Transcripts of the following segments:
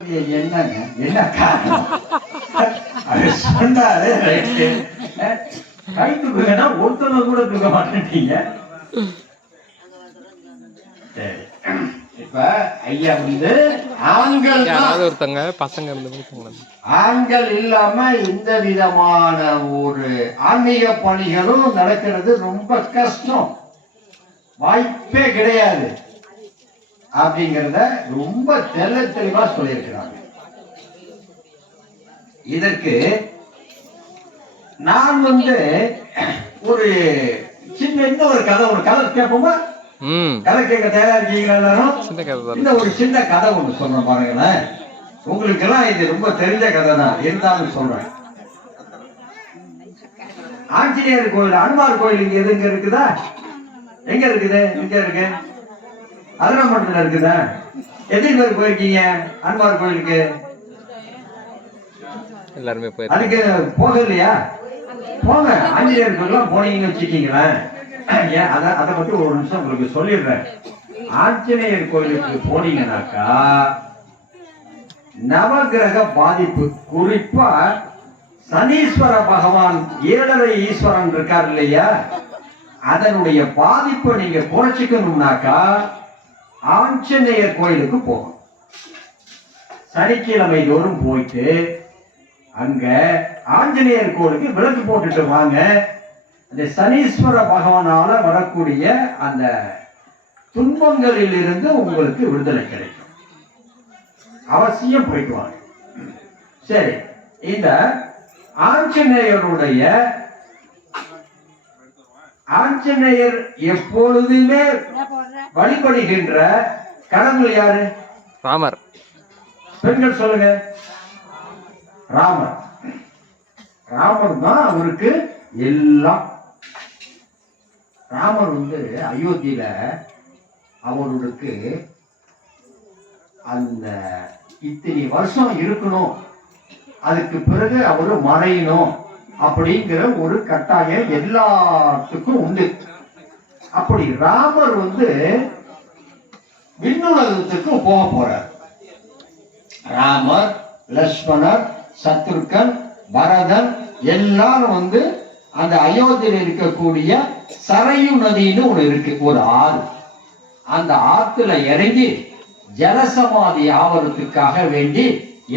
என்னங்க என்ன காரணம் சொன்னாரு. கை தூக்குங்கன்னா ஒருத்தவங்க கூட தூக்க மாட்டேங்க. சரி, இப்ப ஐயா வந்து ஆண்கள் ஒருத்தங்க பசங்க ஆண்கள் இல்லாம இந்த விதமான ஒரு ஆன்மீக பணிகளும் நடக்கிறது ரொம்ப கஷ்டம், வாய்ப்பே கிடையாது அப்படிங்கிறத ரொம்ப தெளிவா சொல்லியிருக்கிறாங்க. இதற்கு நான் வந்து ஒரு சின்ன ஒரு கதை கேட்போமா? கதை கேட்க தயாரா இருக்கீங்களா எல்லாரும்? இந்த ஒரு சின்ன கதை ஒண்ணு சொல்றேன் பாருங்களேன். உங்களுக்கு எல்லாம் இது ரொம்ப தெரிஞ்ச கதை தான், இருந்தாலும் சொல்றேன். ஆஞ்சநேயர் கோயில், அனுமார் கோயில் இங்க எதுங்க இருக்குதா? எங்க இருக்குது? எங்க இருக்கு? அதிரமட்டத்தில் இருக்குதா? எத்தனை பேர் போயிருக்கீங்க அனுமார் கோயிலுக்கு? எல்லாருமே போய் அதுக்கு போக இல்லையா? போங்க, ஆஞ்சநேயர் கோயிலாம் போனீங்கன்னு வச்சுக்கீங்களேன். அதை பத்தி ஒரு நிமிஷம் உங்களுக்கு சொல்லிடுறேன். ஆஞ்சநேயர் கோயிலுக்கு போனீங்கன்னாக்கா நவகிரக பாதிப்பு, குறிப்பா சனீஸ்வர பகவான், ஏழரை ஈஸ்வரன் இருக்கார் இல்லையா, அதனுடைய பாதிப்பை நீங்க குறைச்சிக்கணும்னாக்கா ஆஞ்சநேயர் கோயிலுக்கு போகும். சனிக்கிழமை தோறும் போயிட்டு அங்க ஆஞ்சநேயர் கோயிலுக்கு விளக்கு போட்டுட்டு வாங்க. அந்த சனீஸ்வர பகவானால வரக்கூடிய அந்த துன்பங்களில் இருந்து உங்களுக்கு விடுதலை கிடைக்கும். அவசியம் போயிட்டு வாங்க. சரி, இந்த ஆஞ்சநேயர் எப்பொழுதுமே வழிபடுகின்ற கடவுள் யாரு? ராமர். பெண்கள் சொல்லுங்க. ராமர். ராமர் தான் அவருக்கு எல்லாம். ராமர் வந்து அயோத்தியில அவருக்கு அந்த இத்தனை வருஷம் இருக்கணும், அதுக்கு பிறகு அவரு மறையணும் அப்படிங்கிற ஒரு கட்டாயம் எல்லாத்துக்கும் உண்டு. அப்படி ராமர் வந்து விண்ணுலகத்துக்கு போக போறார். ராமர், லட்சுமணர், சத்ருகன், பரதன் எல்லாரும் வந்து அந்த அயோத்தியில் இருக்கக்கூடிய சரையு நதின்னு ஒண்ணு இருக்கு, ஒரு ஆறு. அந்த ஆத்துல இறங்கி ஜலசமாதி ஆவறதுக்காக வேண்டி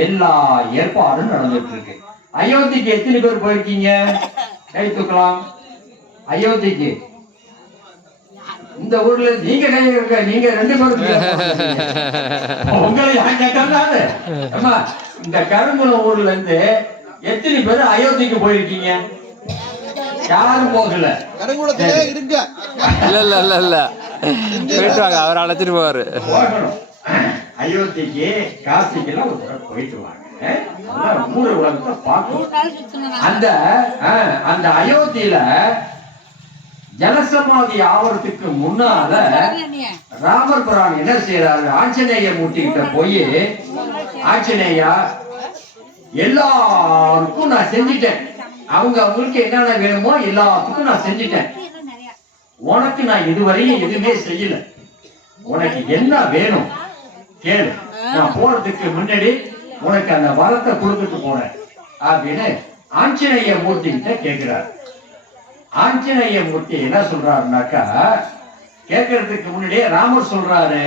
எல்லா ஏற்பாடும் நடந்துட்டு இருக்கு. அயோத்திக்கு எத்தனை பேர் போயிருக்கீங்க? கை தூக்கலாம். அயோத்திக்கு இந்த ஊர்ல நீங்க நீங்க 2 பேரும் உங்களை கேட்டாரு. இந்த கருங்குளம் ஊர்ல இருந்து எத்தனை பேர் அயோத்திக்கு போயிருக்கீங்க? யாரும் போகல. அவர் அழைச்சிட்டு போவாரு. போகணும். அயோத்திக்கு காசிக்கெல்லாம் ஒரு தடவை போயிட்டு வாங்க. ஊர உலகத்தை பார்க்கணும். அந்த அயோத்தியில ஜலசமாதி ஆவறதுக்கு முன்னால ராமர் பிரான் என்ன செய்யறாரு? ஆஞ்சநேய மூர்த்தி கிட்ட போய், ஆஞ்சநேயா எல்லாருக்கும் நான் செஞ்சிட்டேன், அவங்களுக்கு என்னென்ன வேணுமோ எல்லாத்துக்கும் நான் செஞ்சிட்டேன், உனக்கு நான் இதுவரையும் எதுவுமே செய்யல, உனக்கு என்ன வேணும் கேளு, நான் போறதுக்கு முன்னாடி உனக்கு அந்த வரத்தை கொடுத்துட்டு போறேன் அப்படின்னு ஆஞ்சநேய மூர்த்தி கிட்ட கேட்கிறார். ஆஞ்சநேய மூர்த்தி என்ன சொல்றாருனாக்கா, கேட்கறதுக்கு முன்னாடியே ராமர் சொல்றாரு,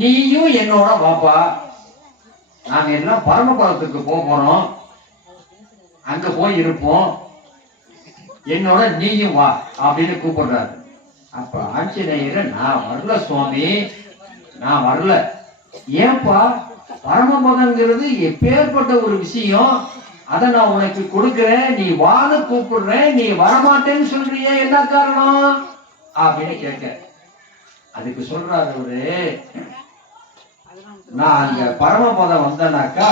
நீயும் என்னோட வாப்பா, நாங்க எல்லாம் பரமபதத்துக்கு போறோம், அங்க போய் இருப்போம், என்னோட நீயும் வா அப்படின்னு கூப்பிடுறாரு. அப்ப ஆஞ்சநேயரை, நான் வரல சுவாமி, நான் வரல. ஏன்பா? பரமபதங்கிறது எப்பேற்பட்ட ஒரு விஷயம், அதை நான் உனக்கு கொடுக்கிறேன், நீ வான்னு கூப்பிடுறேன், நீ வரமாட்டேன்னு சொல்றிய, என்ன காரணம் அப்படின்னு கேட்க, அதுக்கு சொல்றாரு அவரு, நான் அங்க பரமபதம் வந்தனாக்கா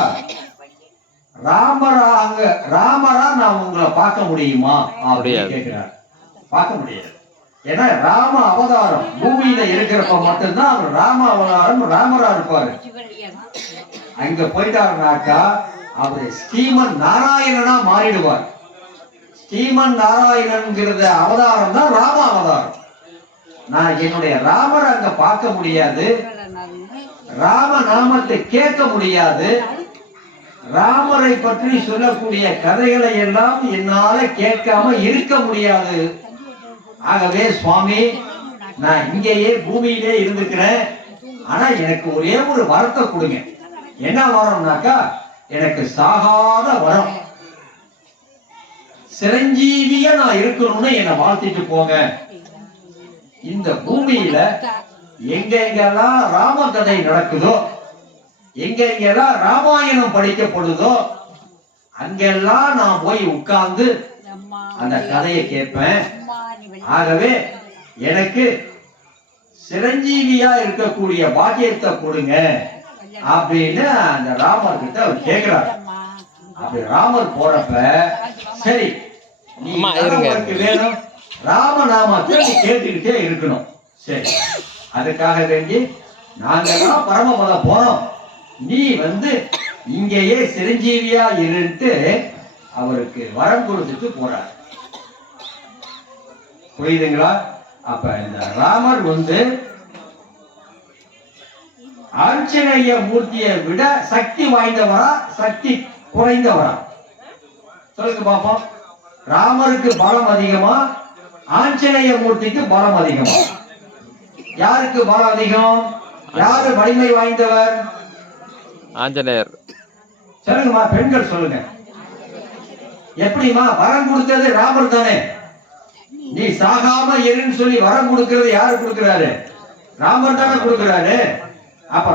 ராமரா நான் உங்களை பார்க்க முடியுமா அப்படின்னு கேட்கிறார். பார்க்க முடியாது. ஏன்னா ராம அவதாரம் பூமியில இருக்கிறப்ப மட்டும்தான் அவர் ராம அவதாரம் ராமரா இருப்பாரு. அங்க போயிட்டாருனாக்கா அவரு ஸ்ரீமன் நாராயணனா மாறிடுவார். ஸ்ரீமன் நாராயணன்கிறது அவதாரம் தான் ராம அவதாரம். நான் என்னுடைய ராமரை அங்க பார்க்க முடியாது. ராம நாமத்தை கேட்க முடியாது. ராமரை பற்றி சொல்லக்கூடிய கதைகளை எல்லாம் என்னால கேட்காம இருக்க முடியாது. ஆகவே சுவாமி, நான் இங்கேயே பூமியிலே இருந்துக்கிறேன். ஆனா எனக்கு ஒரே ஒரு வரத்தை கொடுங்க. என்ன வரம்னாக்கா, எனக்கு சாகாத வரம், சிரஞ்சீவியா நான் இருக்கணும்னு என்னை வாழ்த்திட்டு போங்க. இந்த பூமியில எங்கெங்கெல்லாம் ராம கதை நடக்குதோ, எங்கெங்கெல்லாம் ராமாயணம் படிக்கப்படுதோ, அங்கெல்லாம் நான் போய் உட்கார்ந்து அந்த கதையை கேட்பேன். ஆகவே எனக்கு சிரஞ்சீவியா இருக்கக்கூடிய பாக்கியத்தை கொடுங்க அப்படின்னு அந்த ராமர் கிட்ட அவர் கேட்கிறார். அப்படி ராமர் போறப்ப, சரி நீ உனக்கு வேணும் ராமநாமத்தை நீ கேட்டுக்கிட்டே இருக்கணும். சரி, அதுக்காக வேண்டி நாங்கெல்லாம் பரமபத போறோம், நீ இங்கேயே சிரஞ்சீவியா இருந்துட்டு அவருக்கு வரம் கொடுத்துட்டு போறார். புரியுதுங்களா? அப்ப இந்த ராமர் ஆஞ்சநேய மூர்த்தியை விட சக்தி வாய்ந்தவரா சக்தி குறைந்தவரா? சொல்லுங்க பாப்போம். ராமருக்கு பலம் அதிகமா, ஆஞ்சநேய மூர்த்திக்கு பலம் அதிகமா? யாருக்கு பலம் அதிகம்? யாரு வலிமை வாய்ந்தவர்? ஆஞ்சநேயர். சொல்லுங்கம்மா, பெண்கள் சொல்லுங்க. எப்படிமா? வரம் கொடுத்தது ராமர் தானே. நீ சாகாம இருன்னு சொல்லி வரம் கொடுக்கிறது யாரு கொடுக்கிறாரு? ராமர் தானே கொடுக்கிறாரு. அப்ப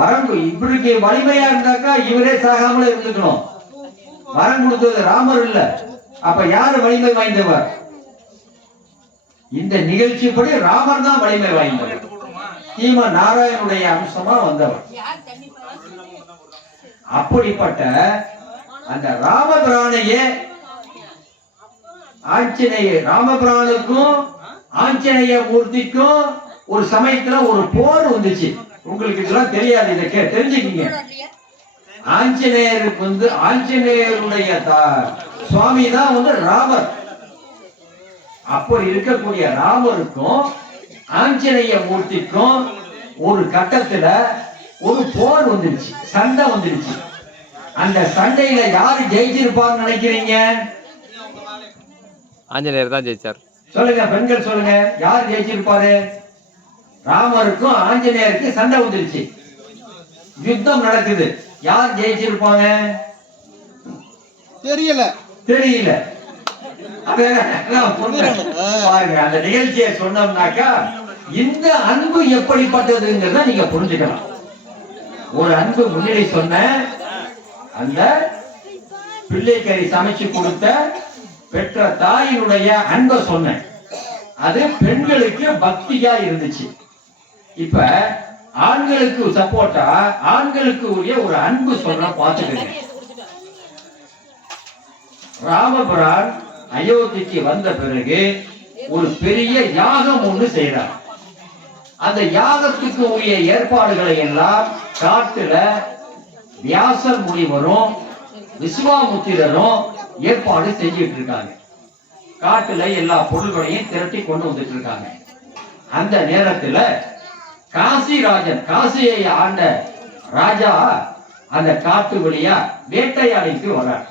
வரம் இப்படிக்கு வலிமையா இருந்தாக்கா இவரே சாகாமல இருந்துக்கணும். வரம் கொடுத்தது ராமர் இல்ல. அப்ப யாரு வலிமை வாய்ந்தவர்? இந்த நிகழ்ச்சிப்படி ராமர் தான் வலிமை வாய்ந்தவர். சீம நாராயணுடைய அம்சமா வந்தவர். அப்படிப்பட்ட அந்த ராமபிரானையே ராமபிரானுக்கும் ஆஞ்சநேய மூர்த்திக்கும் ஒரு சமயத்துல ஒரு போர் வந்துச்சு. உங்களுக்கு இதெல்லாம் தெரியாது, இதை தெரிஞ்சுக்கீங்க. ஆஞ்சநேயருக்கு ஆஞ்சநேயருடைய சுவாமி தான் ராமர். அப்படி இருக்கக்கூடிய ராமருக்கும் ஆஞ்சநேய மூர்த்திக்கும் ஒரு கட்டத்துல ஒரு போர் வந்துருச்சு, சண்டை வந்துருச்சு. அந்த சண்டையில யாரு ஜெயிச்சிருப்பான்னு நினைக்கிறீங்க? ஆஞ்சநேயர் தான் ஜெயிச்சார். சொல்லுங்க பெண்கள், சொல்லுங்க, யார் ஜெயிச்சிருப்பாரு? ராமருக்கும் ஆஞ்சநேயருக்கு சண்டை வந்துருச்சு, யுத்தம் நடக்குது. யார் ஜெயிச்சிருப்பாங்க? தெரியல. பாருங்க, அந்த நிகழ்ச்சியை சொன்னோம்னாக்கா இந்த அன்பு எப்படிப்பட்டதுங்கிறத நீங்க புரிஞ்சுக்கலாம். ஒரு அன்பு முன்னாடி சொன்ன, அந்த பிள்ளைக்கறி சமைச்சு கொடுத்த பெற்ற தாயினுடைய அன்பை சொன்னேன். அது பெண்களுக்கு பக்தியா இருந்துச்சு. இப்ப ஆண்களுக்கு சப்போர்ட்டா ஆண்களுக்கு உரிய ஒரு அன்பு சொல்ற பாத்துக்கங்க. ராமபிரான் அயோத்திக்கு வந்த பிறகு ஒரு பெரிய யாகம் ஒண்ணு செய்யறார். அந்த யாகத்துக்கு உரிய ஏற்பாடுகளை எல்லாம் காட்டுல வியாசர் முனிவரும் விஸ்வாமுத்திரரும் ஏற்பாடு செஞ்சிட்டு இருக்காங்க. காட்டுல எல்லா பொருள்களையும் திரட்டி கொண்டு வந்துட்டு இருக்காங்க. அந்த நேரத்துல காசிராஜன், காசியை ஆண்ட ராஜா அந்த காட்டு வழியா வேட்டையாடிக்கு வர்றார்.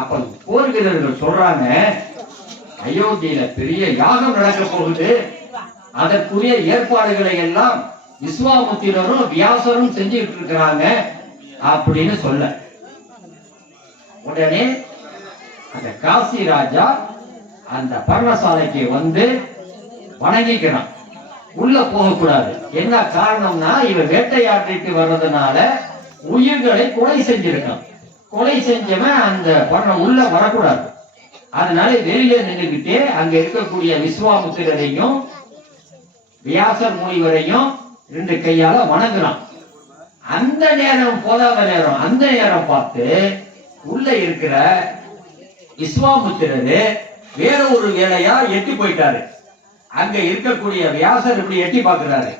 அப்ப போர் வீரர்கள் சொல்றாங்க, அயோத்தியில பெரிய யாகம் நடக்க போகுது, அதற்குரிய ஏற்பாடுகளை எல்லாம் விஸ்வாமுத்திரரும் வியாசரும் செஞ்சுட்டு இருக்கிறாங்க அப்படின்னு சொல்ல, உடனே அந்த காசி ராஜா அந்த பர்ணசாலைக்கு வணங்கிக்கிறான். உள்ள போகக்கூடாது. என்ன காரணம்னா, இவன் வேட்டையாடிட்டு வர்றதுனால உயிர்களை கொலை செஞ்சிருக்கான். கொலை செஞ்சவன் அந்த உள்ள வரக்கூடாது. அதனால வெளியில நின்றுகிட்டே அங்க இருக்கக்கூடிய விஸ்வாமுத்திரரையும் வியாசர் முனிவரையும் 2 கையால வணங்குறான். அந்த நேரம் போதாத நேரம், அந்த நேரம் பார்த்து உள்ள இருக்கிற விஸ்வாமுத்திரரு வேற ஒரு வேலையா எட்டி போயிட்டாரு. அங்க இருக்கக்கூடிய வியாசர் இப்படி எட்டி பார்க்கிறாரு.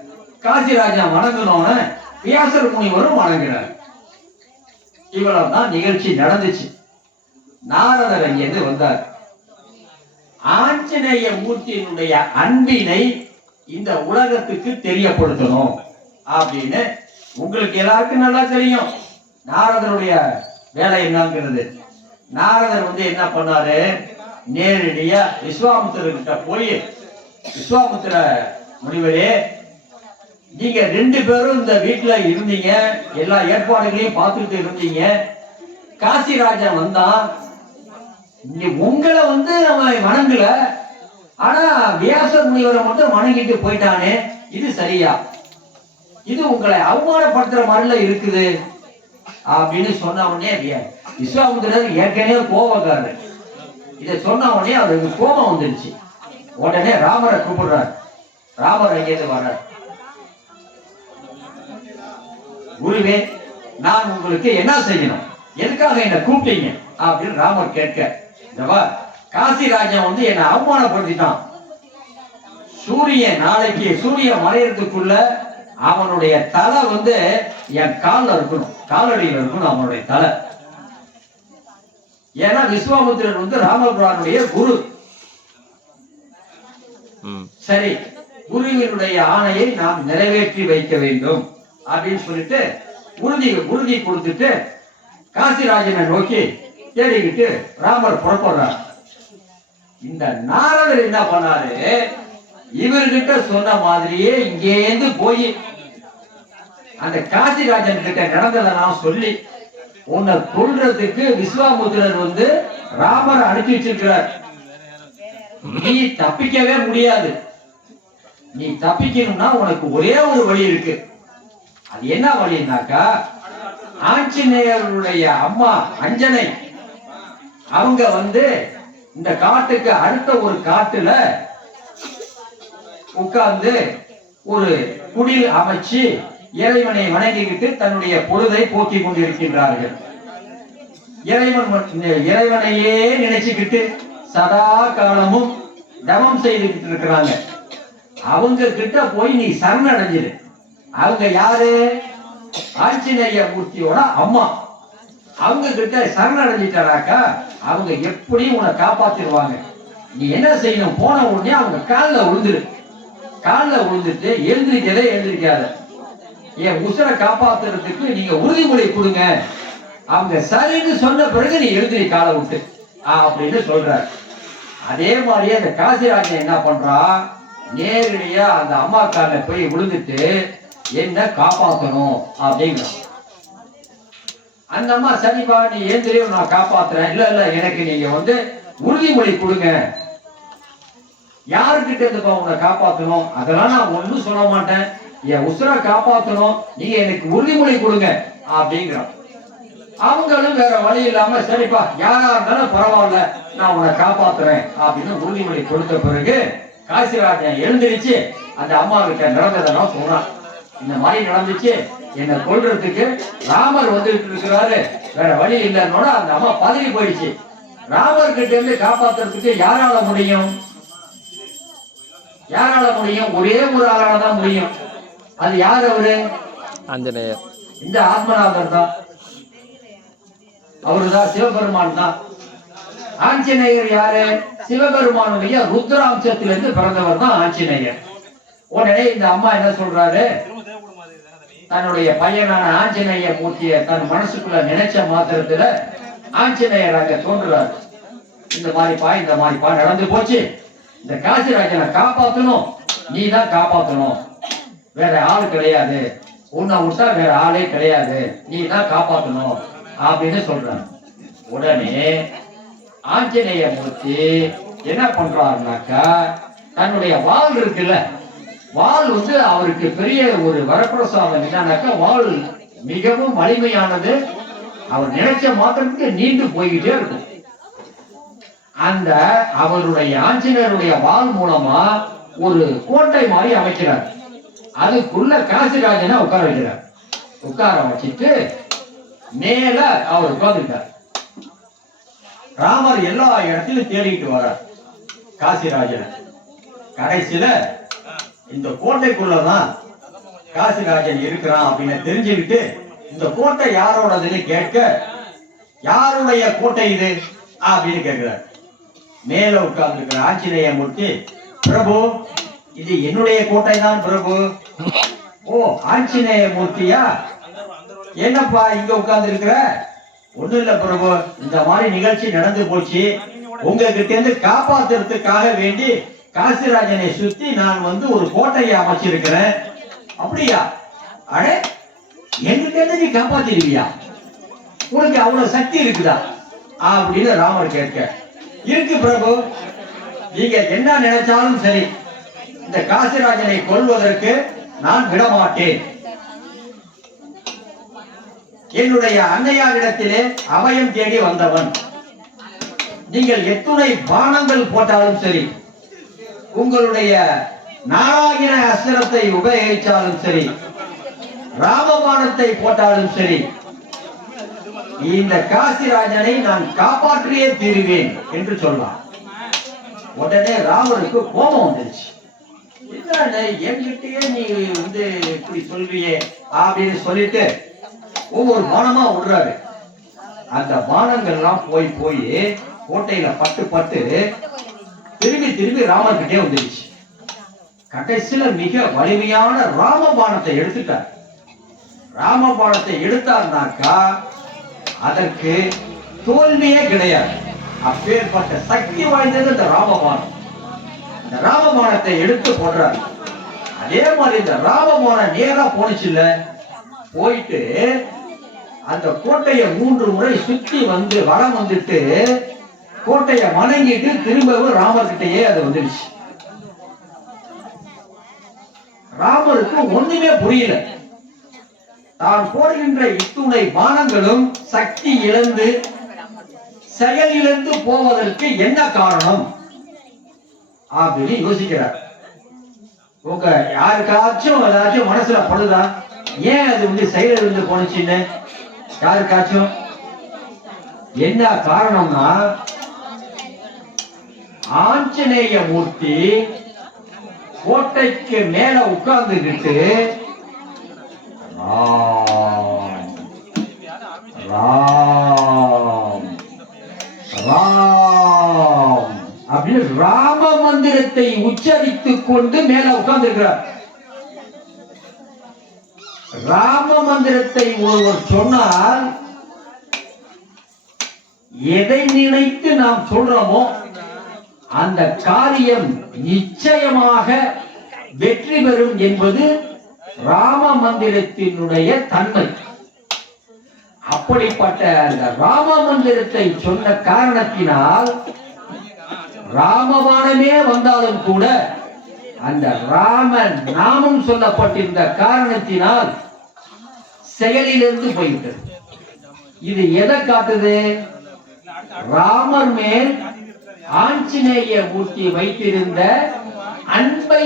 காசிராஜா வணங்கணும்னு வியாசர் முனிவரும் வணங்குறாரு. இவ்வளவுதான் நிகழ்ச்சி நடந்துச்சு. நாரதர் அங்கிருந்து வந்தார். ஆஞ்சநேய மூர்த்தியினுடைய அன்பினை இந்த உலகத்துக்கு தெரியப்படுத்தணும் அப்படின்னு உங்களுக்கு எல்லாருக்கும் நல்லா தெரியும் நாரதருடைய வேலை என்னங்கிறது. நாரதர் வந்து என்ன பண்ணாரு, நேரடியா விஸ்வாமித்திரர்கிட்ட போய், விஸ்வாமித்திர முனிவரே, நீங்க 2 பேரும் இந்த வீட்டுல இருந்தீங்க, எல்லா ஏற்பாடுகளையும் பார்த்துட்டு இருந்தீங்க. காசிராஜன் வந்தான், உங்களை வந்து நம்ம வணங்கல, ஆனா வியாச முனிவரை மட்டும் வணங்கிட்டு போயிட்டானே, இது சரியா? இது உங்களை அவமானப்படுத்துற மாதிரில இருக்குது அப்படின்னு சொன்ன உடனே விஸ்வாமித்திரர் ஏற்கனவே கோபக்காரர். இதை சொன்ன உடனே அவருக்கு கோபம் வந்துருச்சு. உடனே ராமரை கூப்பிடுறார். ராமர் அங்கேயிருந்து வர்றார். குருவே, நான் உங்களுக்கு என்ன செய்யணும், எதுக்காக என்ன கூப்பிட்டீங்க அப்படின்னு ராமர் கேட்க, காசிராஜன் வந்து என்ன அவமானப்படுத்திட்டான். நாளைக்கு சூரியன் மறையறதுக்குள்ள அவனுடைய தலை வந்து என் காலில் இருக்கணும், காலடியில் இருக்கணும் அவனுடைய தலை. ஏன்னா விஸ்வாமித்திரர் வந்து ராமபுரானுடைய குரு. சரி, குருவினுடைய ஆணையை நாம் நிறைவேற்றி வைக்க வேண்டும் அப்படின்னு சொல்லிட்டு உறுதி கொடுத்துட்டு காசிராஜனை நோக்கி தேடிக்கிட்டு ராமர் புறப்படுறார். இந்த நாரதர் என்ன பண்ணாரு, இவர்கிட்ட சொன்ன மாதிரியே இங்கேந்து போய் அந்த காசிராஜன் கிட்ட நடந்ததெல்லாம் சொல்லி, உன்னை கொல்றதுக்கு விஸ்வாமித்திரர் வந்து ராமரை அனுப்பி வச்சிருக்கிறார், நீ தப்பிக்கவே முடியாது. நீ தப்பிக்கணும்னா உனக்கு ஒரே ஒரு வழி இருக்கு. அது என்ன வழினாக்கா, ஆஞ்சநேயருடைய அம்மா அஞ்சனை அவங்க வந்து இந்த காட்டுக்கு அடுத்த ஒரு காட்டுல உட்கார்ந்து ஒரு குடில் அமைச்சு இறைவனை வணங்கிக்கிட்டு தன்னுடைய பொழுதை போக்கிக் கொண்டிருக்கின்றார்கள். இறைவனையே நினைச்சுக்கிட்டு சதா காலமும் தவம் செய்துகிட்டு இருக்கிறாங்க. அவங்க கிட்ட போய் நீ சரணடைஞ்சிரு. அவங்க யாரு, ஆஞ்சநேய மூர்த்தியோட அம்மா. அவங்க கிட்ட சரணடைஞ்சிட்டாராக்கா அவங்க எப்படி உன்னை காப்பாத்திடுவாங்க. நீ என்ன செய்யணும், போன உடனே அவங்க காலில் விழுந்துரு. காலில் விழுந்துட்டு எழுந்திருக்காத, என் உசுரை காப்பாத்துறதுக்கு நீங்க உறுதிமொழி கொடுங்க. அவங்க சரின்னு சொன்ன பிறகு நீ எழுந்திரி காலை விட்டு அப்படின்னு சொல்றாரு. அதே மாதிரியே அந்த காசிராஜன் என்ன பண்றா, நேரடியா அந்த அம்மா கால போய் விழுந்துட்டு என்ன காப்பாற்றணும் அப்படிங்கிறான். அந்த அம்மா, சரிப்பா நீ ஏந்திரியும் நான் காப்பாத்துறேன். இல்ல எனக்கு நீங்க வந்து உறுதிமொழி கொடுங்க. யாருக்கிட்ட இருந்துப்பா உன்னை காப்பாற்றணும், அதெல்லாம் நான் ஒன்னும் சொல்ல மாட்டேன். என் உசுரை காப்பாற்றணும், நீங்க எனக்கு உறுதிமொழி கொடுங்க அப்படிங்கிறான். அவங்களும் வேற வழி இல்லாம, சரிப்பா யாரா இருந்தாலும் பரவாயில்ல, நான் உன்னை காப்பாத்துறேன் அப்படின்னு உறுதிமொழி கொடுத்த பிறகு காசிராஜன் எழுந்திருச்சு அந்த அம்மா கிட்ட நடந்ததெல்லாம் சொல்றான். இந்த மாதிரி நடந்துச்சு, என்னை கொல்றதுக்கு ராமர் வந்துட்டு இருக்கிறாரு, வேற வழி இல்லைன்னோட அந்த அம்மா பதறி போயிடுச்சு. ராமர் கிட்ட இருந்து காப்பாத்துறதுக்கு யாரால முடியும்? ஒரே ஒரு ஆளால தான் முடியும். அது யார்? அவரு ஆஞ்சநேயர். இந்த ஆத்மநாதர் தான், அவருதான், சிவபெருமான் தான். ஆஞ்சநேயர் யாரு? சிவபெருமானுடைய ருத்ராம்சத்திலிருந்து பிறந்தவர் தான் ஆஞ்சநேயர். உடனே இந்த அம்மா என்ன சொல்றாரு, தன்னுடைய பையனான ஆஞ்சநேய மூர்த்திய தன் மனசுக்குள்ள நினைச்ச மாத்திரத்துல ஆஞ்சநேயர் அங்க தோன்றுறாரு. இந்த மாதிரிப்பா நடந்து போச்சு, இந்த காசிராஜனை காப்பாற்றணும், நீ தான் காப்பாற்றணும், வேற ஆள் கிடையாது, உன்னை விட்டா வேற ஆளே கிடையாது, நீ தான் காப்பாற்றணும் அப்படின்னு சொல்றாரு. உடனே ஆஞ்சநேய மூர்த்தி என்ன பண்றாருனாக்கா, தன்னுடைய வாள் இருக்குல்ல, வாள் வந்து அவருக்கு பெரிய ஒரு வரப்பிரசாதம். என்னன்னாக்கா, வாள் மிகவும் வலிமையானது, அவர் நினைச்ச மாத்திரத்துக்கு நீண்டு போய்கிட்டே இருக்கும். அந்த அவருடைய ஆஞ்சநேயருடைய வாள் மூலமா ஒரு கோட்டை மாதிரி அமைக்கிறார். அதுக்குள்ள காசிராஜனை உட்கார வைக்கிறார். உட்கார வச்சுட்டு மேல அவர் உட்கார்ந்துட்டார். ராமர் எல்லா இடத்திலும் தேடிட்டு வர்றார் காசிராஜனை. கடைசியில இந்த கோட்டைக்குள்ளதான் காசிராஜன் இருக்கிறான் அப்படின்னு தெரிஞ்சுக்கிட்டு, இந்த கோட்டை யாரோடதுன்னு கேட்க, யாருடைய கோட்டை இது அப்படின்னு கேட்கிறார். மேல உட்கார்ந்து இருக்கிற ஆஞ்சநேய மூர்த்தி, பிரபு இது என்னுடைய கோட்டை தான் பிரபு, ஓ, ஆஞ்சநேய மூர்த்தியா? என்னப்பா இங்க உட்கார்ந்து இருக்கிற? ஒண்ணும் இல்ல பிரபு, இந்த மாதிரி நிகழ்ச்சி நடந்து போச்சு, உங்ககிட்ட இருந்து காப்பாத்துறதுக்காக வேண்டி காசிராஜனை சுத்தி நான் ஒரு கோட்டையை அமைச்சிருக்கிறேன். அப்படியா? அடே, என்கிட்ட இருந்து நீ காப்பாத்திருவியா? உனக்கு அவ்வளவு சக்தி இருக்குதா அப்படின்னு ராமர் கேட்க, இருக்கு பிரபு, நீங்க என்ன நினைச்சாலும் சரி, இந்த காசிராஜனை கொல்வதற்கு நான் விடமாட்டேன். என்னுடைய அன்னையாரிடத்திலே அபயம் தேடி வந்தவன். நீங்கள் எத்துணை பானங்கள் போட்டாலும் சரி, உங்களுடைய நாராயண அஸ்திரத்தை உபயோகிச்சாலும் சரி, ராமபானத்தை போட்டாலும் சரி, இந்த காசிராஜனை நான் காப்பாற்றியே தீருவேன் என்று சொன்னான். உடனே ராமருக்கு கோபம் வந்துருச்சு. என்ன என்கிட்டயே நீ இப்படி சொல்றியே அப்படின்னு சொல்லிட்டு ஒவ்வொரு பானமா விடுறாரு. அந்த பானங்கள்லாம் போய் போய் கோட்டையில பட்டு பட்டு திரும்பி திரும்பி ராமர்கிட்டே வந்துருச்சு. கடைசியில மிக வலிமையான ராமபானத்தை எடுத்துட்டார். ராமபானத்தை எடுத்தார்னாக்கா அதற்கு தோல்வியே கிடையாது. அப்பேற்பட்ட சக்தி வாய்ந்தது இந்த ராமபானம். இந்த ராமபானத்தை எடுத்து போடுறாரு. அதே மாதிரி இந்த ராமபானம் நேரா போனுச்சு இல்ல, போயிட்டு அந்த கோட்டையை 3 முறை சுத்தி வலம் வந்துட்டு கோட்டையை வணங்கிட்டு திரும்பவும் ராமர்கிட்டயே அது வந்துருச்சு. ராமருக்கு ஒண்ணுமே புரியல. தான் போடுகின்ற இத்துணை பானங்களும் சக்தி இழந்து செயலிழந்து போவதற்கு என்ன காரணம் அப்படின்னு யோசிக்கிறார். உங்க யாருக்காச்சும் ஏதாச்சும் மனசுல படுதா, ஏன் அது செயலிழந்து போனுச்சுன்னு? யாருக்காச்சும் என்ன காரணம்னா, ஆஞ்சநேய மூர்த்தி கோட்டைக்கு மேல உட்கார்ந்துகிட்டு ராம் ராம் அப்படின்னு ராம மந்திரத்தை உச்சரித்துக் கொண்டு மேல உட்கார்ந்து இருக்கிறார். ராம மந்திரத்தை ஒருவர் சொன்னால் எதை நினைத்து நாம் சொல்றோமோ அந்த காரியம் நிச்சயமாக வெற்றி பெறும் என்பது ராம மந்திரத்தினுடைய தன்மை. அப்படிப்பட்ட அந்த ராம மந்திரத்தை சொன்ன காரணத்தினால் ராமபானமே வந்தாலும் கூட அந்த ராம நாமம் சொல்லப்பட்டிருந்த காரணத்தினால் செயலிலிருந்து போய்விட்டது. இது எதை காட்டுது? ராமர் மேல் ஆஞ்சநேய மூர்த்தி வைத்திருந்த அன்பை,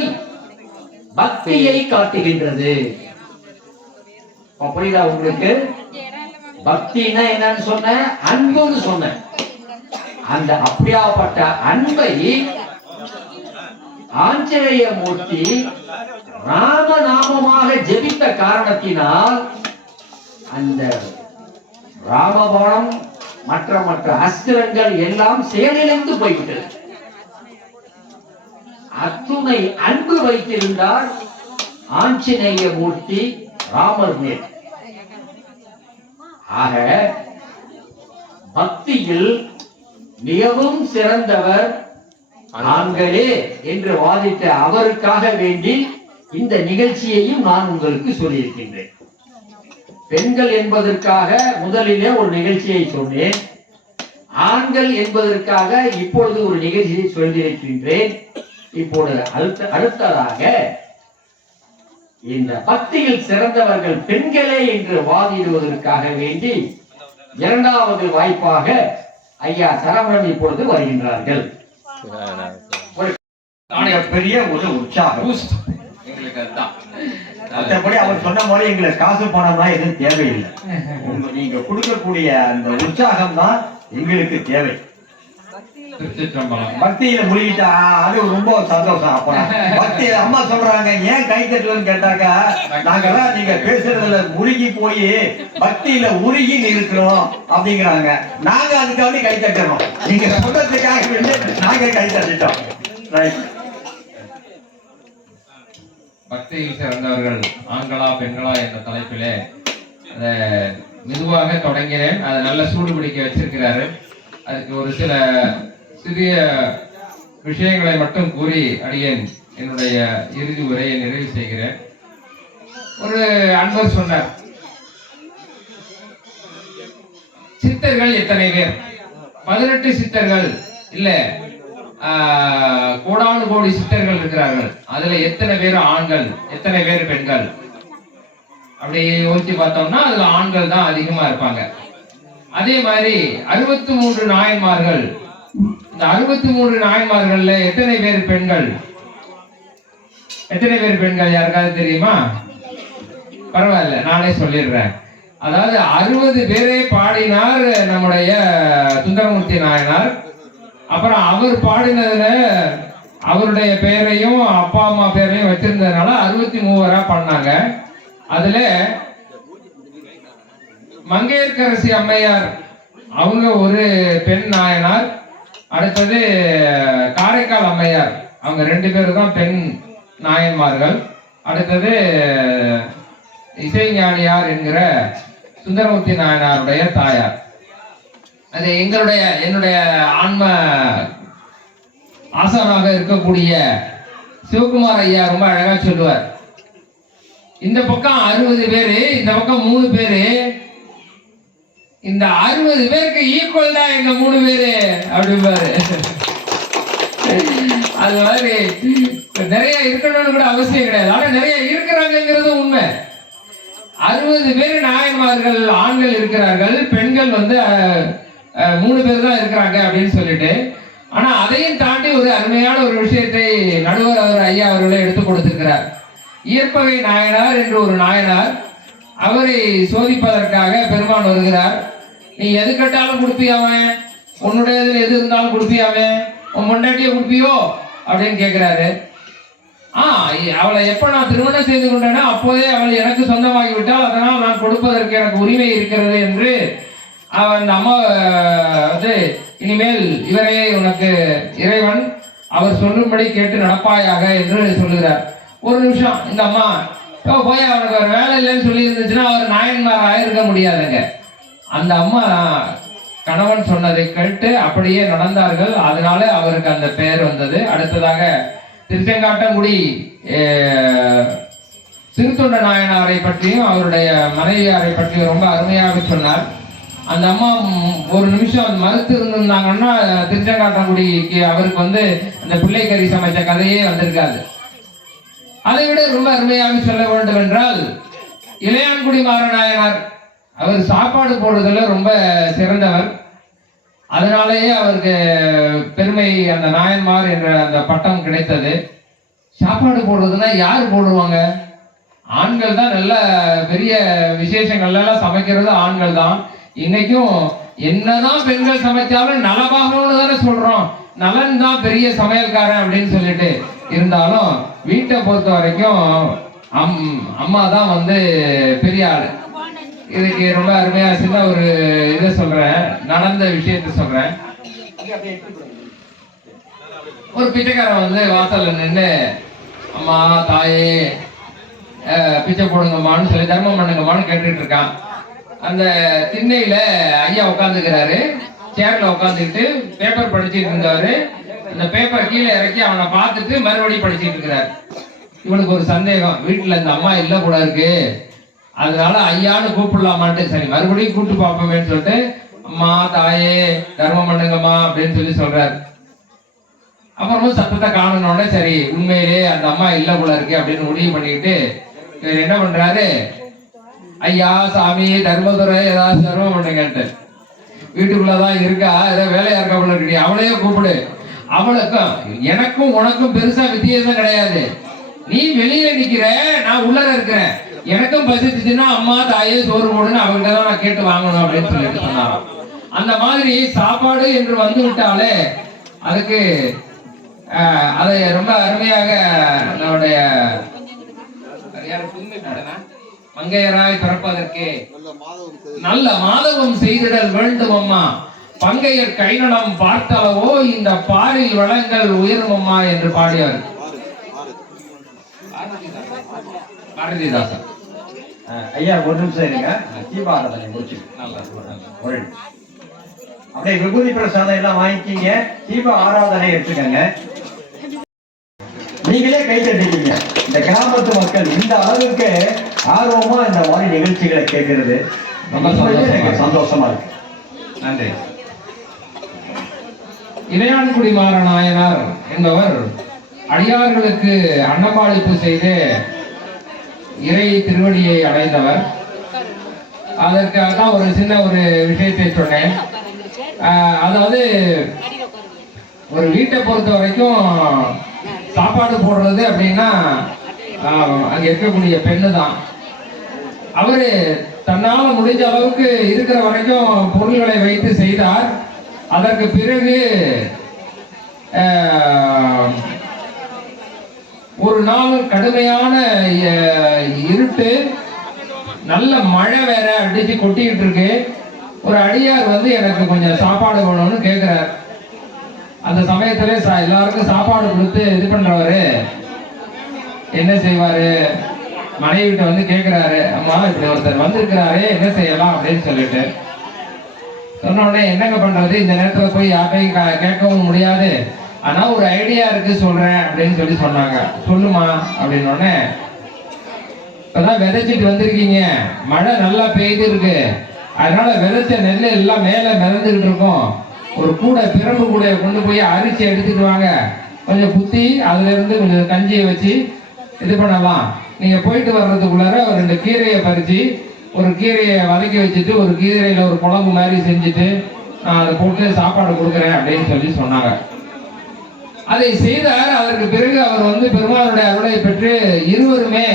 பக்தியை காட்டுகின்றது. புரியுதா உங்களுக்கு? பக்தினா என்னன்னு சொன்ன, அன்புன்னு சொன்ன. அந்த அப்படியாப்பட்ட அன்பை ஆஞ்சநேய மூர்த்தி ராமநாமமாக ஜெபித்த காரணத்தினால் அந்த ராமபானம் மற்ற மற்ற அஸ்திரங்கள் எல்லாம் செயலிழந்து போய்விட்டது. அத்துணை அன்பு வைத்திருந்தார் ஆஞ்சநேய மூர்த்தி ராமர் மேல். ஆக பக்தியில் மிகவும் சிறந்தவர் ஆண்களே என்று வாதிட்ட அவருக்காக வேண்டி இந்த நிகழ்ச்சியையும் நான் உங்களுக்கு சொல்லியிருக்கின்றேன். பெண்கள் என்பதற்காக முதலிலே ஒரு நிகழ்ச்சியை சொன்னேன். ஆண்கள் என்பதற்காக இப்பொழுது ஒரு நிகழ்ச்சியை சொல்லியிருக்கின்றேன். இப்பொழுது அடுத்ததாக இந்த பக்தியில் சிறந்தவர்கள் பெண்களே என்று வாதிடுவதற்காக வேண்டி இரண்டாவது வாய்ப்பாக ஐயா சரவணன் இப்பொழுது வருகின்றார்கள். பெரிய ஒரு உற்சாகம் எங்களுக்கு. அதுதான் மற்றபடி அவர் சொன்ன மாதிரி எங்களுக்கு காசு பணம்லாம் எதுவும் தேவையில்லை. நீங்க கொடுக்கக்கூடிய அந்த உற்சாகம் தான் எங்களுக்கு தேவை. பக்தியில முழுகிட்டா அது ரொம்ப சந்தோஷம். அப்ப பக்தியில அம்மா சொல்றாங்க ஏன் கை தட்டலன்னு கேட்டாக்கா, நாங்கெல்லாம் நீங்க பேசுறதுல முழுகி போய் பக்தியில உருகி இருக்கிறோம் அப்படிங்கிறாங்க. நாங்க அதுக்காக கை தட்டுறோம். நீங்க சொல்றதுக்காக நாங்க கை தட்டிட்டோம். பக்தியில் சிறந்தவர்கள் ஆண்களா பெண்களா என்ற தலைப்பிலே அதை மெதுவாக தொடங்கினேன். அதை நல்ல சூடு பிடிக்க வச்சிருக்கிறாரு. அதுக்கு ஒரு சில சிறிய விஷயங்களை மட்டும் கூறி அடியேன் என்னுடைய இறுதி உரையை நிறைவு செய்கிறேன். ஒரு அன்பர் சொன்னார், சித்தர்கள் எத்தனை பேர்? 18 சித்தர்கள் இல்ல, கோடானு கோடி சித்தர்கள் இருக்கிறார்கள். அதுல எத்தனை பேர் ஆண்கள், எத்தனை பேர் பெண்கள்? அப்படி யோசிச்சு பார்த்தோம்னா அதுல ஆண்கள் தான் அதிகமா இருப்பாங்க. அதே மாதிரி 63 நாயன்மார்கள். இந்த 63 நாயன்மார்கள்ல எத்தனை பேர் பெண்கள்? எத்தனை பேர் பெண்கள் யாருக்காவது தெரியுமா? பரவாயில்ல, நானே சொல்லிடுறேன். அதாவது 60 பேரே பாடினார் நம்முடைய சுந்தரமூர்த்தி நாயனார். அப்புறம் அவர் பாடினதுல அவருடைய பெயரையும் அப்பா அம்மா பெயரையும் வச்சிருந்ததுனால 63 பண்ணாங்க. அதுல மங்கையர்க்கரசி அம்மையார் அவங்க ஒரு பெண் நாயனார். அடுத்தது காரைக்கால் அம்மையார், அவங்க 2 பேரும் தான் பெண் நாயன்மார்கள். அடுத்தது இசைஞானியார் என்கிற சுந்தரமூர்த்தி நாயனாருடைய தாயார். அது என்னுடைய ஆன்ம ஆசானாக இருக்கக்கூடிய சிவகுமார் ஐயா ரொம்ப அழகா சொல்லுவார். இந்த பக்கம் 60 பேரு, இந்த பக்கம் 3 பேரு. இந்த 60 பேருக்கு ஈக்குவல் தான் எங்க 3 பேரு அப்படிம்பாரு. அது மாதிரி நிறைய இருக்கணும்னு கூட அவசியம் கிடையாது, ஆனா நிறைய இருக்கிறாங்கிறது உண்மை. 60 பேர் நாயன்மார்கள் ஆண்கள் இருக்கிறார்கள், பெண்கள் 3 பேர் தான் இருக்கிறாங்க அப்படின்னு சொல்லிட்டு. ஆனா அதையும் தாண்டி ஒரு அருமையான ஒரு விஷயத்தை நடுவர் அவர் ஐயா அவர்களை எடுத்து கொடுத்திருக்கிறார். இயற்பகை நாயனார் என்று ஒரு நாயனார், அவரை சோதிப்பதற்காக பெருமான் வருகிறார். நீ எது கேட்டாலும் கொடுப்பியாவன், உன்னுடைய எது இருந்தாலும் கொடுப்பியாவன், உன் முன்னாடியே கொடுப்பியோ அப்படின்னு கேட்கிறாரு. அவளை எப்ப நான் திருமணம் செய்து கொண்டேனோ அப்போதே அவள் எனக்கு சொந்தமாகி விட்டால், அதனால் நான் கொடுப்பதற்கு எனக்கு உரிமை இருக்கிறது என்று அந்த அம்மா இனிமேல் இவரே உனக்கு இறைவன், அவர் சொல்லும்படி கேட்டு நடப்பாயாக என்று சொல்லுகிறார். ஒரு நிமிஷம், இந்த அம்மா போய் அவனுக்கு ஒரு வேலை இல்லைன்னு சொல்லி இருந்துச்சுன்னா அவர் நாயன்மார் ஆயிருக்க முடியாதுங்க. அந்த அம்மா கணவன் சொன்னதை கேட்டு அப்படியே நடந்தார்கள். அதனால அவருக்கு அந்த பெயர் வந்தது. அடுத்ததாக திருச்செங்காட்டங்குடி திருத்தொண்ட நாயனாரை பற்றியும் அவருடைய மனைவியாரை பற்றியும் ரொம்ப அருமையாக சொன்னார். அந்த அம்மா ஒரு நிமிஷம் மறுத்து இருந்திருந்தாங்கன்னா திருச்செங்காட்டங்குடிக்கு அவருக்கு அந்த பிள்ளைக்கறி சமைச்ச கதையே வந்திருக்காது. அதை விட ரொம்ப அருமையாக சொல்ல வேண்டும் என்றால் இளையான்குடி மாறநாயனார், அவர் சாப்பாடு போடுறதுல ரொம்ப சிறந்தவர். அதனாலேயே அவருக்கு பெருமை, அந்த நாயன்மார் என்ற அந்த பட்டம் கிடைத்தது. சாப்பாடு போடுறதுன்னா யார் போடுவாங்க? ஆண்கள் தான். நல்ல பெரிய விசேஷங்கள்லாம் சமைக்கிறது ஆண்கள் தான். இன்னைக்கும் என்னதான் பெண்கள் சமைச்சாலும் நலபாகம்னு தானே சொல்றோம், நலன் தான் பெரிய சமையல்காரன் அப்படின்னு சொல்லிட்டு. இருந்தாலும் வீட்டை பொறுத்த வரைக்கும் அம்மா தான் பெரிய ஆளு. இதுக்கு ரொம்ப அருமையா சின்ன ஒரு இதை சொல்றேன், நடந்த விஷயத்த சொல்றேன். ஒரு பிச்சைக்காரன் வாசல்ல நின்று, அம்மா தாயே பிச்சை போடுங்கம்மான்னு சொல்லி தர்மம் பண்ணுங்கம்மான்னு கேட்டுட்டு இருக்கான். அந்த திண்ணையில ஐயா உட்காந்துக்கிறாரு, சேர்ல உட்காந்துக்கிட்டு பேப்பர் படிச்சுட்டு இருந்தவரு அந்த பேப்பர் கீழே இறக்கி அவனை பார்த்துட்டு மறுபடியும் படிச்சுட்டு இருக்கிறார். இவனுக்கு ஒரு சந்தேகம், வீட்டுல இந்த அம்மா இல்ல கூட இருக்கு, அதனால ஐயான்னு கூப்பிடலாமான்ட்டு சரி மறுபடியும் கூப்பிட்டு பார்ப்போமேன்னு சொல்லிட்டு அம்மா தாயே தர்மம் பண்ணுங்கம்மா அப்படின்னு சொல்றாரு. அப்புறமும் சத்தத்தை காணணும்னே சரி உண்மையிலே அந்த அம்மா இல்ல போல இருக்கு அப்படின்னு முடிவு பண்ணிக்கிட்டு இவர் என்ன பண்றாரு, ஐயா சாமி தர்மதுரை ஏதாவது தர்மம் பண்ணுங்கன்ட்டு. வீட்டுக்குள்ளதான் இருக்கா, ஏதாவது வேலையா இருக்கா போல இருக்கு, அவளையே கூப்பிடு. அவளுக்கும் எனக்கும் உனக்கும் பெருசா வித்தியாசம் கிடையாது. நீ வெளியே நிக்கிற, நான் உள்ளர இருக்கிறேன். எனக்கும் பசிச்சுன்னா அம்மா தாயே சோறு போடுன்னு அவங்ககிட்ட தான் நான் கேட்டு வாங்கணும் அப்படின்னு சொல்லிட்டு சொன்னாராம். அந்த மாதிரி சாப்பாடு என்று வந்து விட்டாலே அதுக்கு அதை ரொம்ப அருமையாக நம்முடைய மங்கையராய் பிறப்பதற்கு நல்ல மாதவம் செய்திடல் வேண்டும் அம்மா, பங்கையர் கைநலம் பார்த்தளவோ இந்த பாரில் வளங்கள் உயரும் அம்மா என்று பாடியார். பாரதிதாசன். ஐயா ஒரு நிமிஷம் இருங்க, தீபாராதனை முடிச்சு ஒரு நிமிஷம். அப்படியே விபூதி பிரசாதம் எல்லாம் வாங்கிக்கிங்க, தீப ஆராதனை எடுத்துக்கங்க. நீங்களே கை தட்டிக்கீங்க. இந்த கிராமத்து மக்கள் இந்த அளவுக்கு ஆர்வமா இந்த மாதிரி நிகழ்ச்சிகளை கேட்கறது ரொம்ப சந்தோஷமா இருக்கு. நன்றி. இளையான்குடி மாறநாயனார் என்பவர் அடியார்களுக்கு அன்னபாளிப்பு செய்து இறை திருவடியை அடைந்தவர். அதற்காக தான் ஒரு சின்ன ஒரு விஷயத்தை சொன்னேன். அதாவது ஒரு வீட்டை பொறுத்த வரைக்கும் சாப்பாடு போடுறது அப்படின்னா அங்க இருக்கக்கூடிய பெண்ணு தான். அவரு தன்னால முடிஞ்ச அளவுக்கு இருக்கிற வரைக்கும் பொருள்களை வைத்து செய்தார். அதற்கு பிறகு ஒரு நாள் கடுமையான இருட்டு, நல்ல மழை வேற அடிச்சு கொட்டிக்கிட்டு இருக்கு. ஒரு அடியார் வந்து எனக்கு கொஞ்சம் சாப்பாடு வேணும்னு கேட்கிறார். அந்த சமயத்துல எல்லாருக்கும் சாப்பாடு கொடுத்து இது பண்றவரு என்ன செய்வாரு, மனைவிட்ட வந்து கேட்கிறாரு, அம்மா இப்படி ஒருத்தர் வந்திருக்கிறாரு என்ன செய்யலாம் அப்படின்னு சொல்லிட்டு சொன்ன உடனே என்னங்க பண்றது, இந்த நேரத்துல போய் யார்ட்டையும் கேட்கவும் முடியாது, ஆனா ஒரு ஐடியா இருக்கு சொல்றேன் அப்படின்னு சொல்லி சொன்னாங்க. சொல்லுமா அப்படின்னு உடனே, இப்பதான் விதைச்சிட்டு வந்திருக்கீங்க, மழை நல்லா பெய்து இருக்கு, அதனால விதைச்ச நெல் எல்லாம் மேல மிதந்துகிட்டு இருக்கும். ஒரு கூடை பிரம்பு கூடையை கொண்டு போய் அரிசி எடுத்துட்டு வாங்க, கொஞ்சம் குத்தி அதுல இருந்து கொஞ்சம் கஞ்சியை வச்சு இது பண்ணலாம். நீங்க போயிட்டு வர்றதுக்குள்ளார ஒரு 2 கீரையை பறிச்சு ஒரு கீரையை வதக்கி வச்சுட்டு ஒரு கீரையில ஒரு குழம்பு மாதிரி செஞ்சுட்டு நான் அதை போட்டு சாப்பாடு கொடுக்குறேன் அப்படின்னு சொல்லி சொன்னாங்க. அதை செய்தார். அதற்கு பிறகு அவர் வந்து பெருமாளுடைய அருளை பெற்று இருவருமே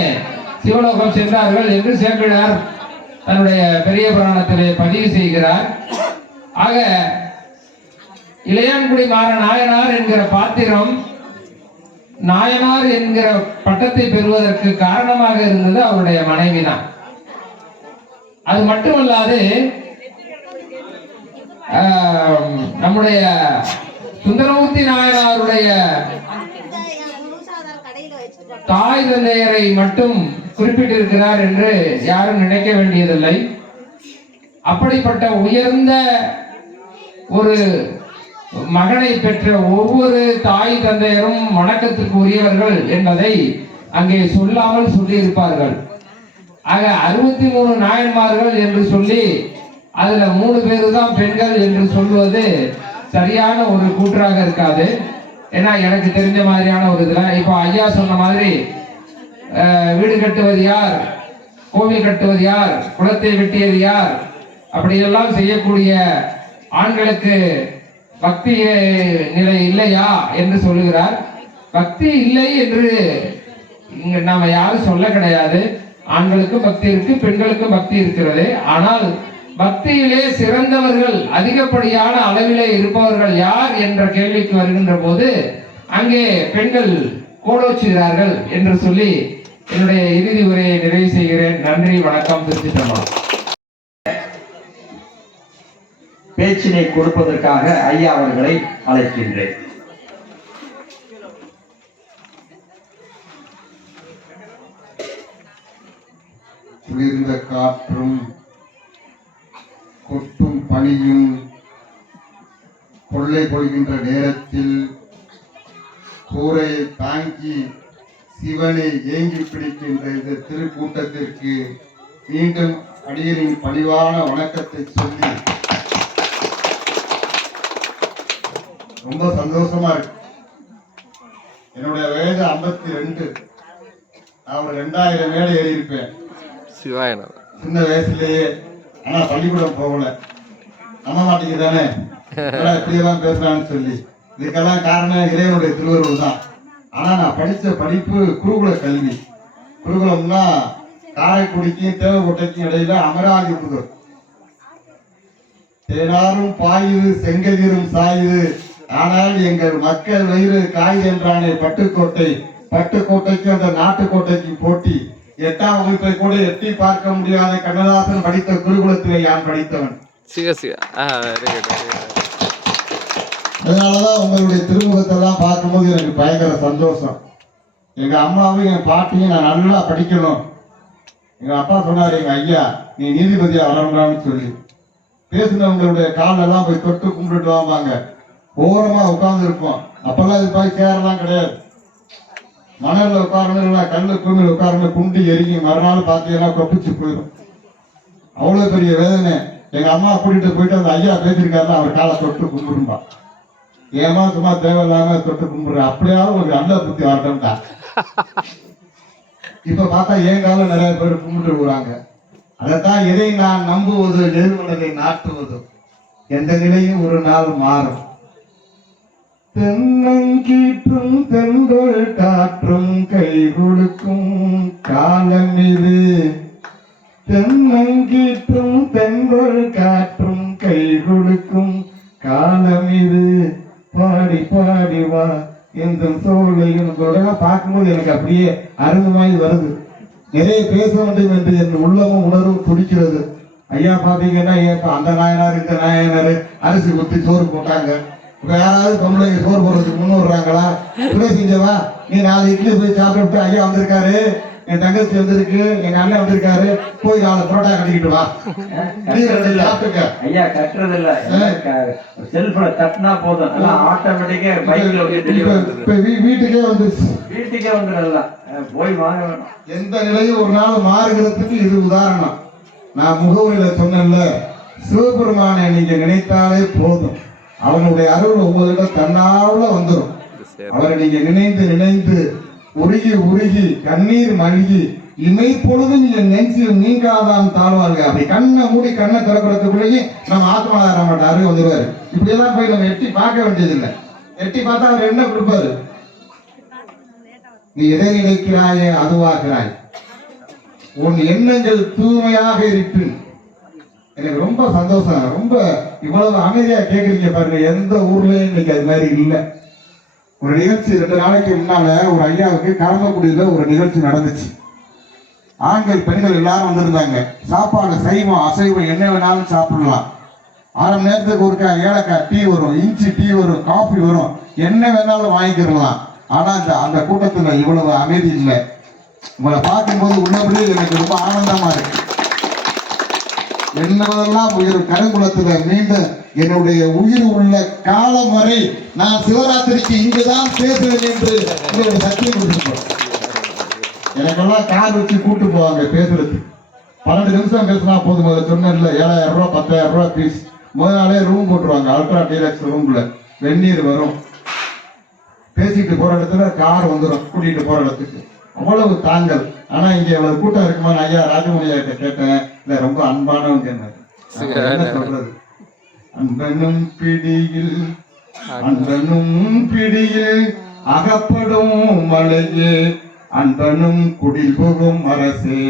சிவலோகம் சென்றார்கள் என்று சேக்கிழார் தன்னுடைய பெரிய புராணத்திலே பதிவு செய்கிறார். ஆக இளையான்குடி மாறநாயனார் என்கிற பாத்திரம் நாயனார் என்கிற பட்டத்தை பெறுவதற்கு காரணமாக இருந்தது அவருடைய மனைவிதான். அது மட்டுமல்லாது நம்முடைய சுந்தரமூர்த்தி நாயனாருடைய தாய் தந்தையரை மட்டும் குறிப்பிட்டிருக்கிறார் என்று யாரும் நினைக்க வேண்டியதில்லை. அப்படிப்பட்ட உயர்ந்த ஒரு மகனை பெற்ற ஒவ்வொரு தாய் தந்தையரும் வணக்கத்திற்கு உரியவர்கள் என்பதை அங்கே சொல்லாமல் சொல்லியிருப்பார்கள். ஆக 63 நாயன்மார்கள் என்று சொல்லி அதுல 3 பேரு தான் பெண்கள் என்று சொல்லுவது சரியான ஒரு கூற்றாக இருக்காது. ஏன்னா எனக்கு தெரிஞ்ச மாதிரியான ஒரு இதுல இப்போ ஐயா சொன்ன மாதிரி வீடு கட்டுவது யார், கோவில் கட்டுவது யார், குளத்தை வெட்டியது யார், அப்படியெல்லாம் செய்யக்கூடிய ஆண்களுக்கு பக்தி நிலை இல்லையா என்று சொல்லுகிறார். பக்தி இல்லை என்று இங்க நாம யாரும் சொல்ல கிடையாது. ஆண்களுக்கும் பக்தி இருக்கு, பெண்களுக்கும் பக்தி இருக்கிறது. ஆனால் பக்தியிலே சிறந்தவர்கள் அதிகப்படியான அளவிலே இருப்பவர்கள் யார் என்ற கேள்விக்கு வருகின்ற போது அங்கே பெண்கள் கோலோச்சுகிறார்கள் என்று சொல்லி என்னுடைய இறுதி உரையை நிறைவு செய்கிறேன். நன்றி, வணக்கம். திருச்சிற்றம்பலம். பேச்சினை கொடுப்பதற்காக ஐயா அவர்களை அழைக்கின்றேன். குளிர்ந்த காற்றும் கொட்டும் பனியும் கொள்ளை கொள்கின்ற நேரத்தில் கூரையை தாங்கி சிவனை ஏங்கி பிடிக்கின்ற இந்த திருக்கூட்டத்திற்கு மீண்டும் அடியரின் பணிவான வணக்கத்தை சொல்லி ரொம்ப சந்தோஷமா இருக்கு. என்னுடைய வயது 52. நான் ஒரு 2000 மேலே ஏறி இருப்பேன் சின்ன வயசுலயே. ஆனா பள்ளிக்கூடம் போகல. நம்ப மாட்டேங்க தானே இப்படியெல்லாம் பேசுறான்னு சொல்லி. இதுக்கெல்லாம் காரணம் இறைவனுடைய திருவருள் தான். ஆனா நான் படிச்ச படிப்பு குருகுல கல்வி. குருகுலம்னா காரைக்குடிக்கும் தேவக்கோட்டைக்கும் இடையில அமராதிபுரம். தேனாரும் பாயுது செங்கதிரும் சாயுது, ஆனால் எங்கள் மக்கள் வயிறு காய் என்றானே பட்டுக்கோட்டை. பட்டுக்கோட்டைக்கு அந்த நாட்டுக்கோட்டைக்கு போட்டி. 8ஆம் வகுப்பை கூட எட்டி பார்க்க முடியாத கண்ணதாசன் படித்த குருகுலத்திலே யான் படித்தவன். அதனாலதான் உங்களுடைய திருமுகத்தெல்லாம் பார்க்கும்போது எனக்கு பயங்கர சந்தோஷம். எங்க அம்மாவும் என் பாட்டியும் நான் நல்லா படிக்கணும், எங்க அப்பா சொன்னாரு, எங்க ஐயா நீ நீதிபதியா வரணும்னு சொல்லி. பேசினவங்களுடைய காலெல்லாம் போய் தொட்டு கும்பிட்டு வாங்க. ஓரமா உட்கார்ந்து இருப்போம். அப்பெல்லாம் இது போய் சேரெல்லாம் கிடையாது. மணல்ல உட்காரணும், இல்லை கல்லு பூமியில் உட்காரணும், குண்டி எரிங்கி மறுநாள் பார்த்தீங்கன்னா கொப்பிச்சு போயிடும். அவ்வளவு பெரிய வேதனை. எங்க அம்மா கூட்டிட்டு போயிட்டு அந்த ஐயா பேசியிருக்காருன்னா அவர் காலை தொட்டு கும்பிடும்பா. ஏமா சும்மா தேவையில்லாம தொட்டு கும்பிடுற, அப்படியாவது ஒரு நல்ல புத்தி வரட்டும்டா. இப்ப பார்த்தா என் காலம் நிறைய பேர் கும்பிட்டு போறாங்க. அதைத்தான் எதை நான் நம்புவது நெருமனதை நாட்டுவது. எந்த நிலையும் ஒரு நாள் மாறும். தென்னங்கீற்றும் தென்றல் காற்றும் கை கொடுக்கும் காலம் இது. தென்னங்கீற்றும் தென்றல் காற்றும் கை கொடுக்கும் காலம் இது. பாடி பாடி வா எந்த சோழையும் பார்க்கும்போது எனக்கு அப்படியே அருமையாய் வருது. நிறைய பேச வேண்டும் என்று என் உள்ளமும் உணர்வும் துடிக்கிறது. ஐயா பாத்தீங்கன்னா அந்த நாயனார் இந்த நாயனார் அரிசி குத்தி சோறு போட்டாங்க. இப்ப யாராவது பொம்பளைங்க சோறு போடுறதுக்கு முன்னுறாங்களா? துணை செஞ்சவா நீ 4 இட்லி போய் சாப்பிட்டு ஐயா வந்திருக்காரு, என் தங்கச்சி வந்திருக்கு, எங்க அண்ணன் வந்திருக்காரு, போய் 4 புரோட்டா கட்டிக்கிட்டு வா, சாப்பிட்டுக்க. ஐயா கட்டுறது இல்ல, செல்போனை தட்டினா போதும், ஆட்டோமேட்டிக்கா பைக்ல வீட்டுக்கே வந்துருச்சு. வீட்டுக்கே வந்துடல, போய் வாங்க வேணும். எந்த நிலையும் ஒரு நாள் மாறுகிறதுக்கு இது உதாரணம். நான் முகவரியில சொன்னேன்ல, சிவபெருமானை நீங்க நினைத்தாலே போதும், அவனுடைய அருள் உங்களிடம் தன்னால வந்துடும். அவரை நீங்க நினைந்து நினைந்து உருகி உருகி கண்ணீர் மல்கி இமை பொழுதும் என் நெஞ்சில் நீங்காதான் தாழ்வார்கள். அப்படி கண்ணை மூடி கண்ணை திறக்கிறதுக்குள்ளேயே நம்ம ஆத்மாதார மாட்ட அருள் வந்துடுவாரு. இப்படி எல்லாம் போய் நம்ம எட்டி பார்க்க வேண்டியதில்லை. எட்டி பார்த்தா அவர் என்ன கொடுப்பாரு? நீ எதை நினைக்கிறாயே அதுவாகிறாய், உன் எண்ணங்கள் தூய்மையாக இருப்பின். எனக்கு ரொம்ப சந்தோஷம். ரொம்ப இவ்வளவு அமைதியா கேக்குறீங்க பாருங்க. எந்த ஊர்லயும் இன்னைக்கு அது மாதிரி இல்லை. ஒரு நிகழ்ச்சி 2 நாளைக்கு முன்னால ஒரு ஐயாவுக்கு கரம்பக்குடியில ஒரு நிகழ்ச்சி நடந்துச்சு. ஆண்கள் பெண்கள் எல்லாரும் வந்திருந்தாங்க. சாப்பாடு சைவம் அசைவம் என்ன வேணாலும் சாப்பிடலாம். 1/2 மணி நேரத்துக்கு ஒருக்கா ஏலக்காய் டீ வரும், இஞ்சி டீ வரும், காஃபி வரும், என்ன வேணாலும் வாங்கிக்கிறலாம். ஆனா அந்த கூட்டத்துல இவ்வளவு அமைதி இல்லை. உங்களை பார்க்கும்போது உள்ளபடியே எனக்கு ரொம்ப ஆனந்தமா இருக்கு. என்னவெல்லாம் உயிர் கருங்குளத்துல மீண்டும் என்னுடைய உயிர் உள்ள காலம் வரை நான் சிவராத்திரிக்கு இங்குதான் பேசுவேன் என்று உங்களுடைய சத்தியம் கொடுத்துருக்கோம். எனக்கெல்லாம் கார் வச்சு கூட்டு போவாங்க பேசுறதுக்கு. 12 நிமிஷம் பேசினா போதும். அதை சொன்னேன்ல, 7000 ரூபா 10,000 ரூபா பீஸ். முதல் நாளே ரூம் போட்டுருவாங்க. அல்ட்ரா டீலக்ஸ் ரூம்ல வெந்நீர் வரும். பேசிட்டு போற இடத்துல கார் வந்துடும் கூட்டிட்டு போற இடத்துக்கு. அவ்வளவு தாங்கல். ஆனா இங்க எவ்வளவு கூட்டம் இருக்குமா? ஐயா ராஜமணி கிட்ட கேட்டேன். இல்ல ரொம்ப அன்பானவங்க என்ன சொல்றது, அன்பனும் பிடியில் அன்பனும் பிடியில் அகப்படும் மலையே, அன்பனும் குடில் புகும் அரசே,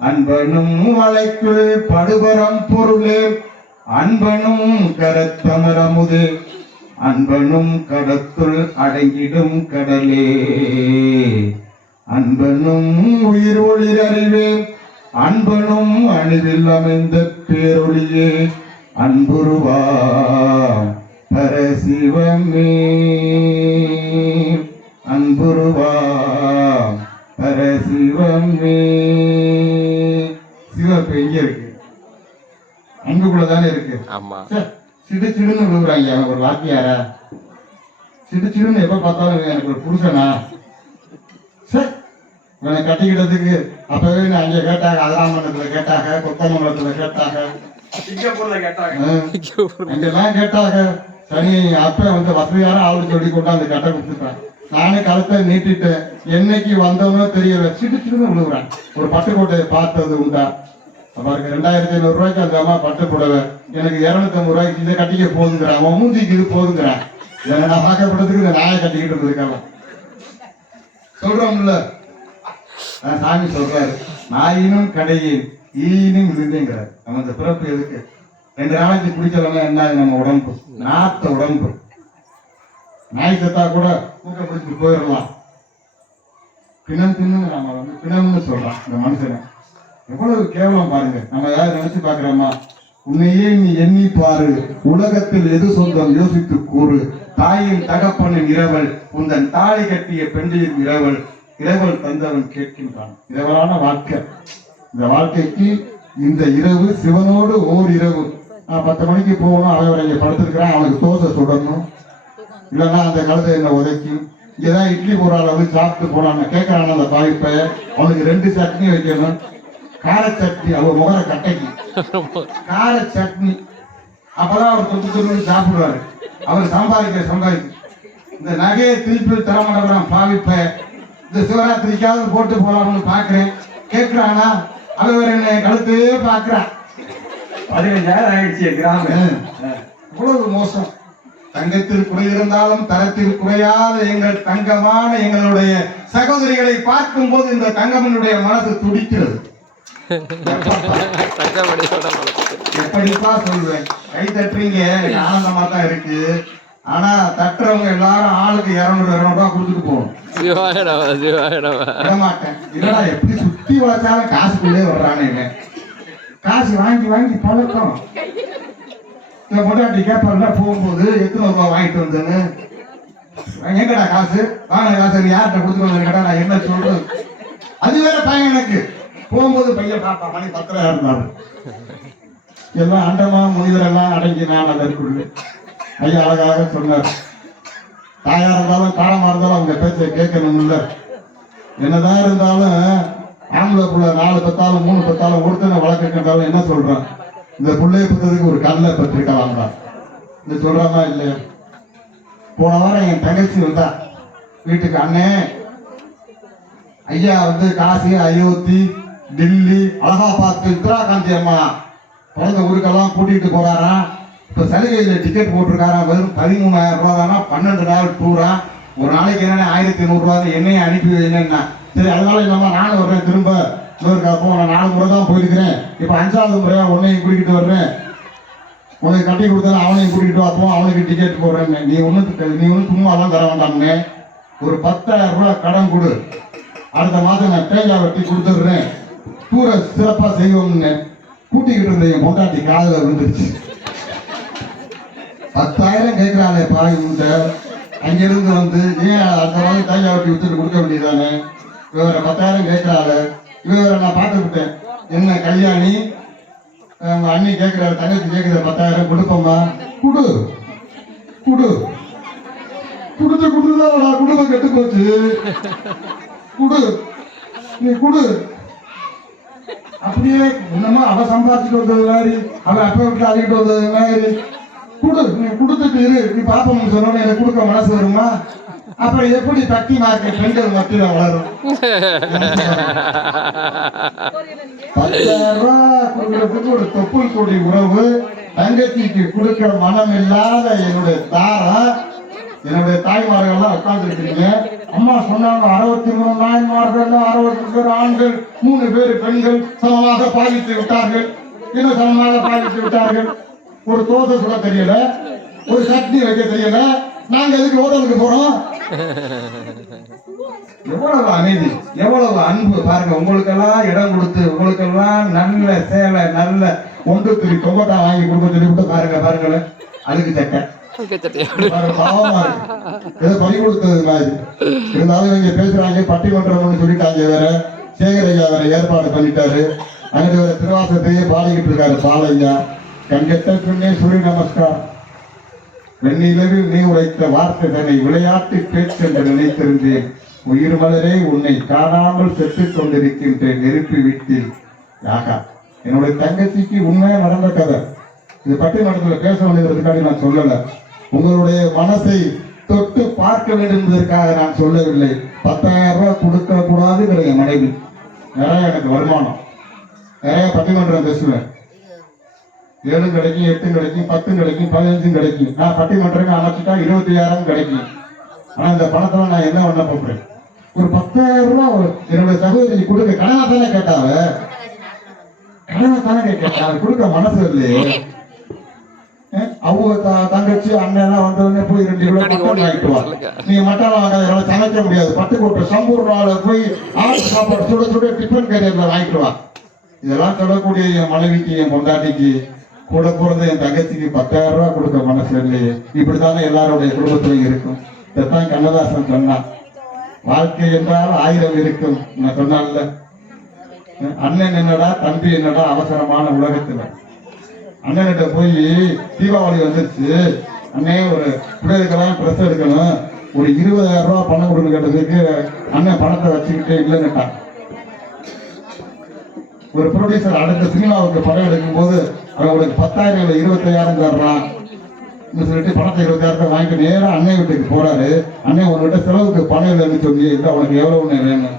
அன்பனும் வளைக்குள் படுபரம் பொருளே, அன்பனும் கரத்தமரமுதே, அன்பனும் கடத்துள் அடங்கிடும் கடலே, அன்பனும் உயிர் ஒளிர் அறிவே, அன்பனும் அணிவில் அமைந்த பேரொளியே, அன்புருவா பரசிவமே, அன்புருவா பரசிவமே. சிவப்பு எங்க இருக்கு? அன்புக்குள்ளதானே இருக்கு. சிடு சிடுன்னு விழுகுறாங்க. எனக்கு ஒரு வாக்கியாரா? சிடு சிடுன்னு எப்ப பார்த்தாலும் எனக்கு ஒரு புருஷனா? இவனை கட்டிக்கிட்டதுக்கு அப்பவே நான் அங்க கேட்டாங்க, அதிராமண்டலத்துல கேட்டாங்க, கொத்தமங்கலத்துல கேட்டாங்க, சிங்கப்பூர்ல கேட்டாங்க, அங்கெல்லாம் கேட்டாங்க. சனி அப்ப வந்து வசதியான ஆளு சொல்லி கொண்டு அந்த கட்டை கொடுத்துட்டான். நானே கழுத்தை நீட்டிட்டேன். என்னைக்கு வந்தவனோ தெரியல. சிடு சிடுன்னு விழுகுறான். ஒரு பட்டுக்கோட்டையை பார்த்தது உண்டா? அவருக்கு 2500 ரூபாய்க்கு அந்த அம்மா பட்டு புடவை, எனக்கு 250 ரூபாய்க்கு இதை கட்டிக்க போதுங்கிறான். அவன் மூஞ்சிக்கு இது போதுங்கிறான். இதை நான் பார்க்கப்படுறதுக்கு இந்த நாயை கட்டிக்கிட்டு இருந்திருக்காங்க. சொல்றோம்ல, சாமி சொல்றாரு, நாயினும் கடையில் ஈனும் விழுந்துங்கிறார். நம்ம இந்த பிறப்பு எதுக்கு? 2 நாளைக்கு குடிச்சவங்க என்ன? நம்ம உடம்பு நாத்த உடம்பு. நாய் செத்தா கூட தூக்க பிடிச்சிட்டு போயிடலாம். பிணம் தின்னு நம்ம வந்து பிணம்னு சொல்றான் இந்த மனுஷனை. எவ்வளவு கேவலம் பாருங்க. நம்ம யாரும் நினைச்சு பாக்குறோமா? உன்னையே நீ எண்ணி பாரு, உலகத்தில் எது சொந்தம் யோசித்து கூறு, தாயின் தகப்பனின் இரவல், உந்தன் தாலி கட்டிய பெண்களின் இரவல், இறைவன் தந்தவன் கேட்கின்றான். இரவலான வாழ்க்கை. இந்த வாழ்க்கைக்கு இந்த இரவு சிவனோடு ஓர் இரவு. நான் 10 மணிக்கு போகணும், அவன் இங்க படுத்திருக்கிறான், அவனுக்கு தோசை சுடணும், இல்லைன்னா அந்த கழுதை என்ன உதைக்கும். இங்கதான் இட்லி போற அளவு சாப்பிட்டு போறான் கேட்கறான் அந்த பாய்ப்ப. அவனுக்கு 2 சட்னி வைக்கணும், கார சட்னி, அவர் முகர கட்டைக்கு கார சட்னி. அப்பதான் அவர் தொட்டு சாப்பிடுவாரு. அவர் சம்பாதிக்க இந்த நகையை திருப்பி தரமாட்டவரான் பாவிப்ப. இந்த சிவராத்திரிக்காவது போட்டு போலாம்னு பாக்குறேன், கேட்கிறானா? அவர் என்ன கழுத்தையே பாக்குறான். 15,000 ஆயிடுச்சு கிராமம். அவ்வளவு மோசம். தங்கத்தில் குறை இருந்தாலும் தரத்தில் குறையாத எங்கள் தங்கமான எங்களுடைய சகோதரிகளை பார்க்கும் போது இந்த தங்கமனுடைய மனசு துடிக்கிறது. எப்படிப்பா சொல்லுவேன்? கை தட்டுறீங்க, ஆனந்தமா தான் இருக்கு. ஆனா தட்டுறவங்க எல்லாரும் ஆளுக்கு 200 ரூபாய் கொடுத்துட்டு போகணும். விட மாட்டேன். இல்லடா எப்படி சுத்தி வளர்த்தாலும் காசுக்குள்ளே வர்றானே. காசு வாங்கி வாங்கி பழக்கம். இந்த பொண்டாட்டி கேட்பாருல போகும்போது எத்தனை ரூபாய் வாங்கிட்டு வந்தேன்னு. எங்கடா காசு? வாங்கின காசு நீ யார்கிட்ட கொடுத்துட்டு வந்தேன்னு கேட்டா நான் என்ன சொல்றது? அது வேற பையன் எனக்கு. போகும்போது பையன் பாப்பா மணி 10 இருந்தாரு. எல்லாம் அண்டமா முனிவரெல்லாம் அடங்கி நான் அதற்குள்ள ஐயா அழகாக சொன்னார். தாயா இருந்தாலும் காலமா இருந்தாலும் அவங்க பேச்சை கேட்கணும்ல. என்னதான் இருந்தாலும் ஆம்பளை புள்ள 4 பெத்தாலும் 3 பெத்தாலும் ஒருத்தனை வளர்க்கின்றாலும் என்ன சொல்றான்? இந்த பிள்ளைய பத்ததுக்கு ஒரு கல்லை பத்திரிக்கலாம் தான் இந்த சொல்றாமா இல்லையா? போன வாரம் என் தங்கச்சி வந்தா வீட்டுக்கு. அண்ணே ஐயா காசி, அயோத்தி, டெல்லி, அலகாபாத், இந்திராகாந்தி அம்மா பிறந்த ஊருக்கெல்லாம் கூட்டிகிட்டு போறாராம். இப்போ சலுகையில் டிக்கெட் போட்டிருக்காராம். வெறும் 13,000 ரூபா தானா, 12 நாள் டூரா. ஒரு நாளைக்கு என்னென்ன 1,100 ரூபா என்னைய அனுப்பி வைங்கன்னா. சரி அதனால இல்லாம நானும் வர்றேன், திரும்ப இன்னொரு காப்போம். நான் 4 முறை தான் போயிருக்கிறேன், இப்போ 5வது முறையா உன்னையும் கூட்டிகிட்டு வர்றேன். உனக்கு கட்டி கொடுத்தா அவனையும் கூட்டிகிட்டு வாப்போம், அவனுக்கு டிக்கெட் போடுறேன்னு. நீ ஒன்றும் சும்மாலாம் தர வேண்டாம்னே. ஒரு 10,000 ரூபாய் கடன் கொடு, அடுத்த மாதம் நான் தேங்காய் வெட்டி கொடுத்துடுறேன், டூரை சிறப்பாக செய்வோம்னு கூட்டிக்கிட்டு இருந்த என் பொண்டாட்டி காதில் விழுந்துருச்சு. 10,000 கேட்கிறாளே பாய் உண்ட. அங்கிருந்து ஏன் அடுத்த மாதிரி தேங்காய் வெட்டி வித்துட்டு கொடுக்க வேண்டியதானே? இவரை 10,000 கேட்கிறாள். இவரை நான் பார்த்துக்கிட்டேன். என்ன கல்யாணி உங்க அண்ணி கேட்கிறாரு, தங்கச்சி கேட்கிற 10,000 கொடுப்போம்மா. குடு குடு குடுத்து குடுத்துதான் குடும்பம் கெட்டு போச்சு. குடு நீ குடு. அப்படியே என்னமோ அவ சம்பாதிச்சுட்டு வந்தது மாதிரி, அவ அப்ப விட்டு அழிக்கிட்டு வந்தது மாதிரி. குடு, நீ கொடுத்துட்டு இரு, நீ பாப்போம்னு சொன்னோன்னு எனக்கு கொடுக்க மனசு வருமா? அப்புறம் எப்படி பக்தி மார்க்க பெண்கள் மத்தியில வளரும்? 10,000 ரூபாய் கொடுக்கறதுக்கு ஒரு தொப்புள் கொடி உறவு. தங்கச்சிக்கு கொடுக்க மனம் இல்லாத என்னுடைய என்னுடைய தாய்மார்கள்லாம் உட்கார்ந்து இருக்கிறீங்க. அம்மா சொன்னாங்க 63 நாயன்மார்கள், 60 பேர் ஆண்கள், 3 பேர் பெண்கள் சமமாக பாதித்து விட்டார்கள். இன்னும் சமமாக பாதித்து விட்டார்கள். ஒரு தோசை சுட தெரியல, ஒரு சட்னி வைக்க தெரியல, நாங்க எதுக்கு ஹோட்டலுக்கு போறோம்? எவ்வளவு அமைதி, எவ்வளவு அன்பு பாருங்க. உங்களுக்கெல்லாம் இடம் கொடுத்து, உங்களுக்கெல்லாம் நல்ல சேலை, நல்ல 1 3 தொகட்டா வாங்கி கொடுக்க சொல்லி விட்டு பாருங்க பாருங்களேன். அதுக்கு சட்டை பாவமா இருக்கு, ஏதோ பறி கொடுத்தது மாதிரி. இருந்தாலும் இவங்க பேசுறாங்க பட்டிமன்றம்னு சொல்லிட்டாங்க. வேற சேகரையா வேற ஏற்பாடு பண்ணிட்டாரு. அங்கிட்டு வேற திருவாசத்தையே பாடிக்கிட்டு இருக்காரு பாலையா. கண்கட்ட பின்னே சூரிய நமஸ்கார். வெண்ணிலவில் நீ உரைத்த வார்த்தை தன்னை விளையாட்டு பேச்சென்று நினைத்திருந்தேன். உயிர் மலரே உன்னை காணாமல் செத்துக் கொண்டிருக்கின்றேன் நெருப்பி வீட்டில். யாகா என்னுடைய தங்கச்சிக்கு உண்மையா நடந்த கதை. இது பட்டிமன்றத்தில் பேச வேண்டியதற்காக நான் சொல்லல. உங்களுடைய மனசை தொட்டு பார்க்க வேண்டும் என்பதற்காக நான் சொல்லவில்லை. 10,000 ரூபாய் கொடுக்க கூடாதுங்கிற என் மனைவி. நிறைய எனக்கு வருமானம், நிறைய பட்டிமன்றம் பேசுவேன். 7 கிடைக்கும், 8 கிடைக்கும், 10 கிடைக்கும், 15 கிடைக்கும். நான் பட்டிமன்றமே அமைச்சுட்டா 20,000 கிடைக்கும். ஆனா இந்த பணத்துல நான் என்ன பண்ண போறேன்? ஒரு 10,000 ரூபாய் என்னுடைய சகோதரி கொடுக்க கடனா தானே கேட்டாவ, கடனை தானே கேட்டாங்க, கொடுக்க மனசு இல்லையே. அவங்க தங்கச்சி அண்ணன் வந்தவொடனே போய் 2 கிலோ மட்டன் வாங்கிட்டு வா. நீ மட்டன் வாங்க சமைக்க முடியாது, பட்டுக்கோட்டை சம்பூர்ணால போய் ஆட்டு சாப்பாடு சுட சுட டிஃபன் கேரியர்ல வாங்கிட்டு வா. இதெல்லாம் சொல்லக்கூடிய என் மனைவிக்கு, என் பொண்டாட்டிக்கு, கூட பிறந்த என் தங்கச்சிக்கு 10,000 ரூபாய் கொடுக்க மனசு இல்லையே. இப்படித்தானே எல்லாருடைய குடும்பத்திலையும் இருக்கும். இதைத்தான் கண்ணதாசன் சொன்னான். வாழ்க்கை என்றால் 1000 இருக்கும். நான் சொன்னால அண்ணன் என்னடா தம்பி என்னடா அவசரமான உலகத்துல. அண்ணன்கிட்ட போய் தீபாவளி வந்துருச்சு, அண்ணே ஒரு பிள்ளைகளுக்கெல்லாம் ட்ரெஸ் எடுக்கணும், ஒரு 20,000 ரூபாய் பணம் கொடுன்னு கேட்டதுக்கு அண்ணன் பணத்தை வச்சுக்கிட்டே இல்லைன்னுட்டான். ஒரு ப்ரொடியூசர் அடுத்த சினிமாவுக்கு படம் எடுக்கும் போது அவங்களுக்கு 10,000 இல்லை 25,000 தர்றான் சொல்லிட்டு பணத்தை 20,000 வாங்கிட்டு நேரம் அண்ணன் வீட்டுக்கு போறாரு. அண்ணன் உங்ககிட்ட செலவுக்கு பணம் இல்லைன்னு சொல்லி இல்லை உனக்கு எவ்வளவு வேணும்.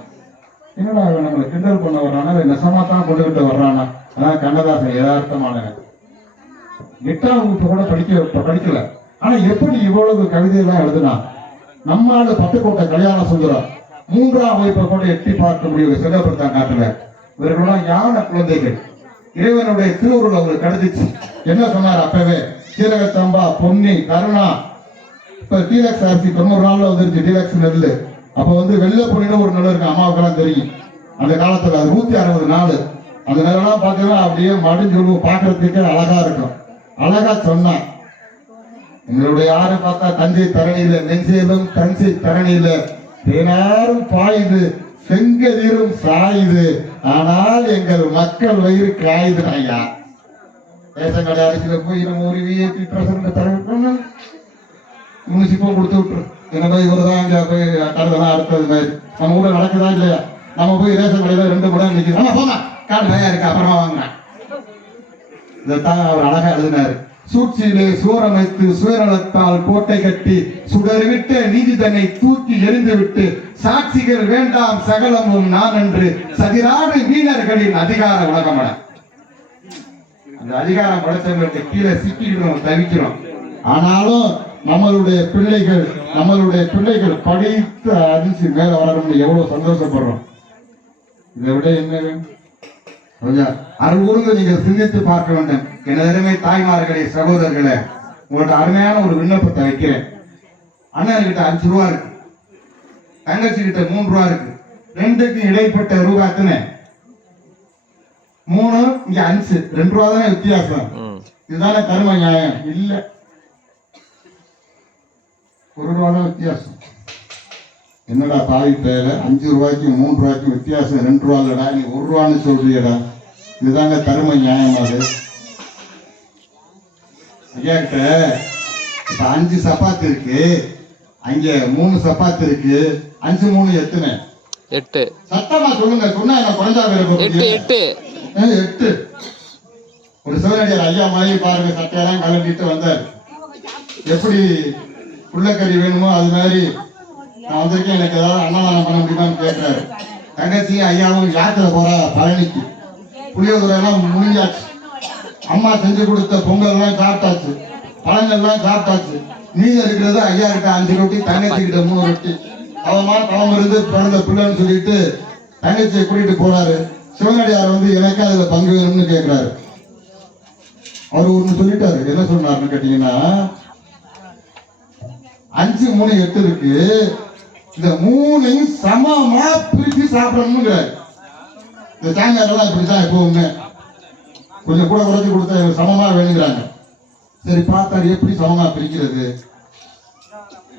என்னடா நம்மளை கிண்டல் பண்ண வர்றானா நெசமா தான் கொண்டுகிட்டு வர்றானா. அதான் கண்ணதாசன் யதார்த்தமானவன். 8ஆம் வகுப்பு கூட படிக்கல. ஆனா எப்படி இவ்வளவு கவிதையெல்லாம் எழுதுனா. நம்மால பட்டுக்கோட்டை கல்யாண சுந்தரம் 3ஆம் வகுப்பை கூட எட்டி பார்க்க முடியும் சிலப்படுத்தான் காட்டுல. இவர்களெல்லாம் ஞான குழந்தைகள். இறைவனுடைய திருவுருள் அவங்களுக்கு கிடைச்சிச்சு. என்ன சொன்னார் அப்பவே, சீரகத்தம்பா பொன்னி கருணா இப்ப டீலக்ஸ் அரிசி 90 நாள்ல வந்துருச்சு டீலக்ஸ் நெல். அப்ப வெள்ளை பொன்னின்னு ஒரு நெல் இருக்கு, அம்மாவுக்கெல்லாம் தெரியும். அந்த காலத்துல அது 160 நாள். அந்த நெல்லாம் பார்த்தீங்கன்னா அப்படியே மடிஞ்சு பார்க்கறதுக்கே அழகா இருக்கும். அழகா சொன்னா எங்களுடைய யாரை பார்த்தா தஞ்சை தரணியில நெஞ்சேலும் தஞ்சை தரணியில தேனாரும் பாயுது செங்கதிரும் சாயுது, ஆனால் எங்கள் மக்கள் வயிறு காயுது. ஐயா ரேஷன் கடை அரிசியில போய் நம்ம ஒரு விஐபி பிரசிடண்ட் தரவிட்டோம்னா முனிசிபம் கொடுத்து விட்டுரு. என்ன இவர் தான் இங்க போய் கருதெல்லாம் அறுத்தது மாதிரி நம்ம ஊர்ல நடக்குதா இல்லையா. நம்ம போய் ரேஷன் கடையில 2 மடம் நிற்கிறோம். ஆமா போமா காடு நிறையா இருக்கு அப்புறமா வாங்கினேன். இதைத்தான் அவர் அழகா எழுதினாரு. சூழ்ச்சியிலே சூரமைத்து சுயநலத்தால் கோட்டை கட்டி சுடர்விட்ட நீதி தன்னை தூக்கி எரிந்து விட்டு சாட்சிகள் வேண்டாம் சகலமும் நான் என்று சதிராடு வீணர்களின் அதிகார உலகமட. அந்த அதிகாரம் படைத்தவங்களுக்கு கீழே சிக்கிக்கிறோம், தவிக்கிறோம். ஆனாலும் நம்மளுடைய பிள்ளைகள் படித்து அறிஞ்சு மேல வரணும்னு எவ்வளவு சந்தோஷப்படுறோம். இதை விட என்ன வேணும்? அருள்கூர்ந்து நீங்கள் சிந்தித்து பார்க்க வேண்டும். எனதருமை தாய்மார்களே சகோதரர்களே, உங்கள்ட்ட அருமையான ஒரு விண்ணப்பத்தை வைக்கிறேன். அண்ணன் கிட்ட 5 ரூபா இருக்கு, தங்கச்சி கிட்ட 3 ரூபா இருக்கு. 2க்கு இடைப்பட்ட ரூபாய் எத்தனை? 3 இங்க 5, 2 ரூபா தானே வித்தியாசம். இதுதானே தர்ம நியாயம்? இல்ல, 1 ரூபா தான் வித்தியாசம். என்னடா தாய் பேர 5 ரூபாய்க்கு 3 ரூபாய்க்கு வித்தியாசம் 2 ரூபா இல்லடா, நீ 1 ரூபான்னு சொல்றியடா. இதுதாங்க தர்ம நியாயம். அது ஐயா கிட்ட இப்ப 5 சப்பாத்தி இருக்கு, அங்க 3 சப்பாத்தி இருக்கு. 5 3 எத்தனை? 8. சத்தமா சொல்லுங்க, சொன்னா என்ன குறைஞ்சா பேரு? 8. ஒரு சிவனடியார் ஐயா மாதிரி பாருங்க, சட்டையெல்லாம் கலட்டிட்டு வந்தார். எப்படி புள்ளக்கறி வேணுமோ அது மாதிரி நான் வந்திருக்கேன், எனக்கு ஏதாவது அன்னதானம் பண்ண முடியுமான்னு கேட்கிறாரு. தங்கச்சி ஐயாவும் யாத்திரை போறா பழனிக்கு. புளியோதரை எல்லாம் முடிஞ்சாச்சு. அம்மா செஞ்சு கொடுத்த பொங்கல் எல்லாம் சாப்பிட்டாச்சு, பழங்கள்லாம் சாப்பிட்டாச்சு. மீதி இருக்கிறது ஐயா கிட்ட 5 ரொட்டி, தங்கச்சி கிட்ட 3 ரொட்டி. அவமா பழம் இருந்து பிறந்த பிள்ளைன்னு சொல்லிட்டு தங்கச்சியை கூட்டிட்டு போறாரு. சிவனடியார் எனக்கு அதுல பங்கு வேணும்னு கேட்கிறாரு. அவர் ஒண்ணு சொல்லிட்டாரு. என்ன சொன்னாருன்னு கேட்டீங்கன்னா, 5 3 8 இருக்கு, இந்த 3ஐயும் சமமா பிரிச்சு சாப்பிடணும்னு. இந்த சாமியாரெல்லாம் இப்படிதான் எப்பவுமே கொஞ்சம் கூட குறைச்சி கொடுத்தா சமமா வேணுங்கிறாங்க. சரி பார்த்தாரு, எப்படி சமமா பிரிக்கிறது?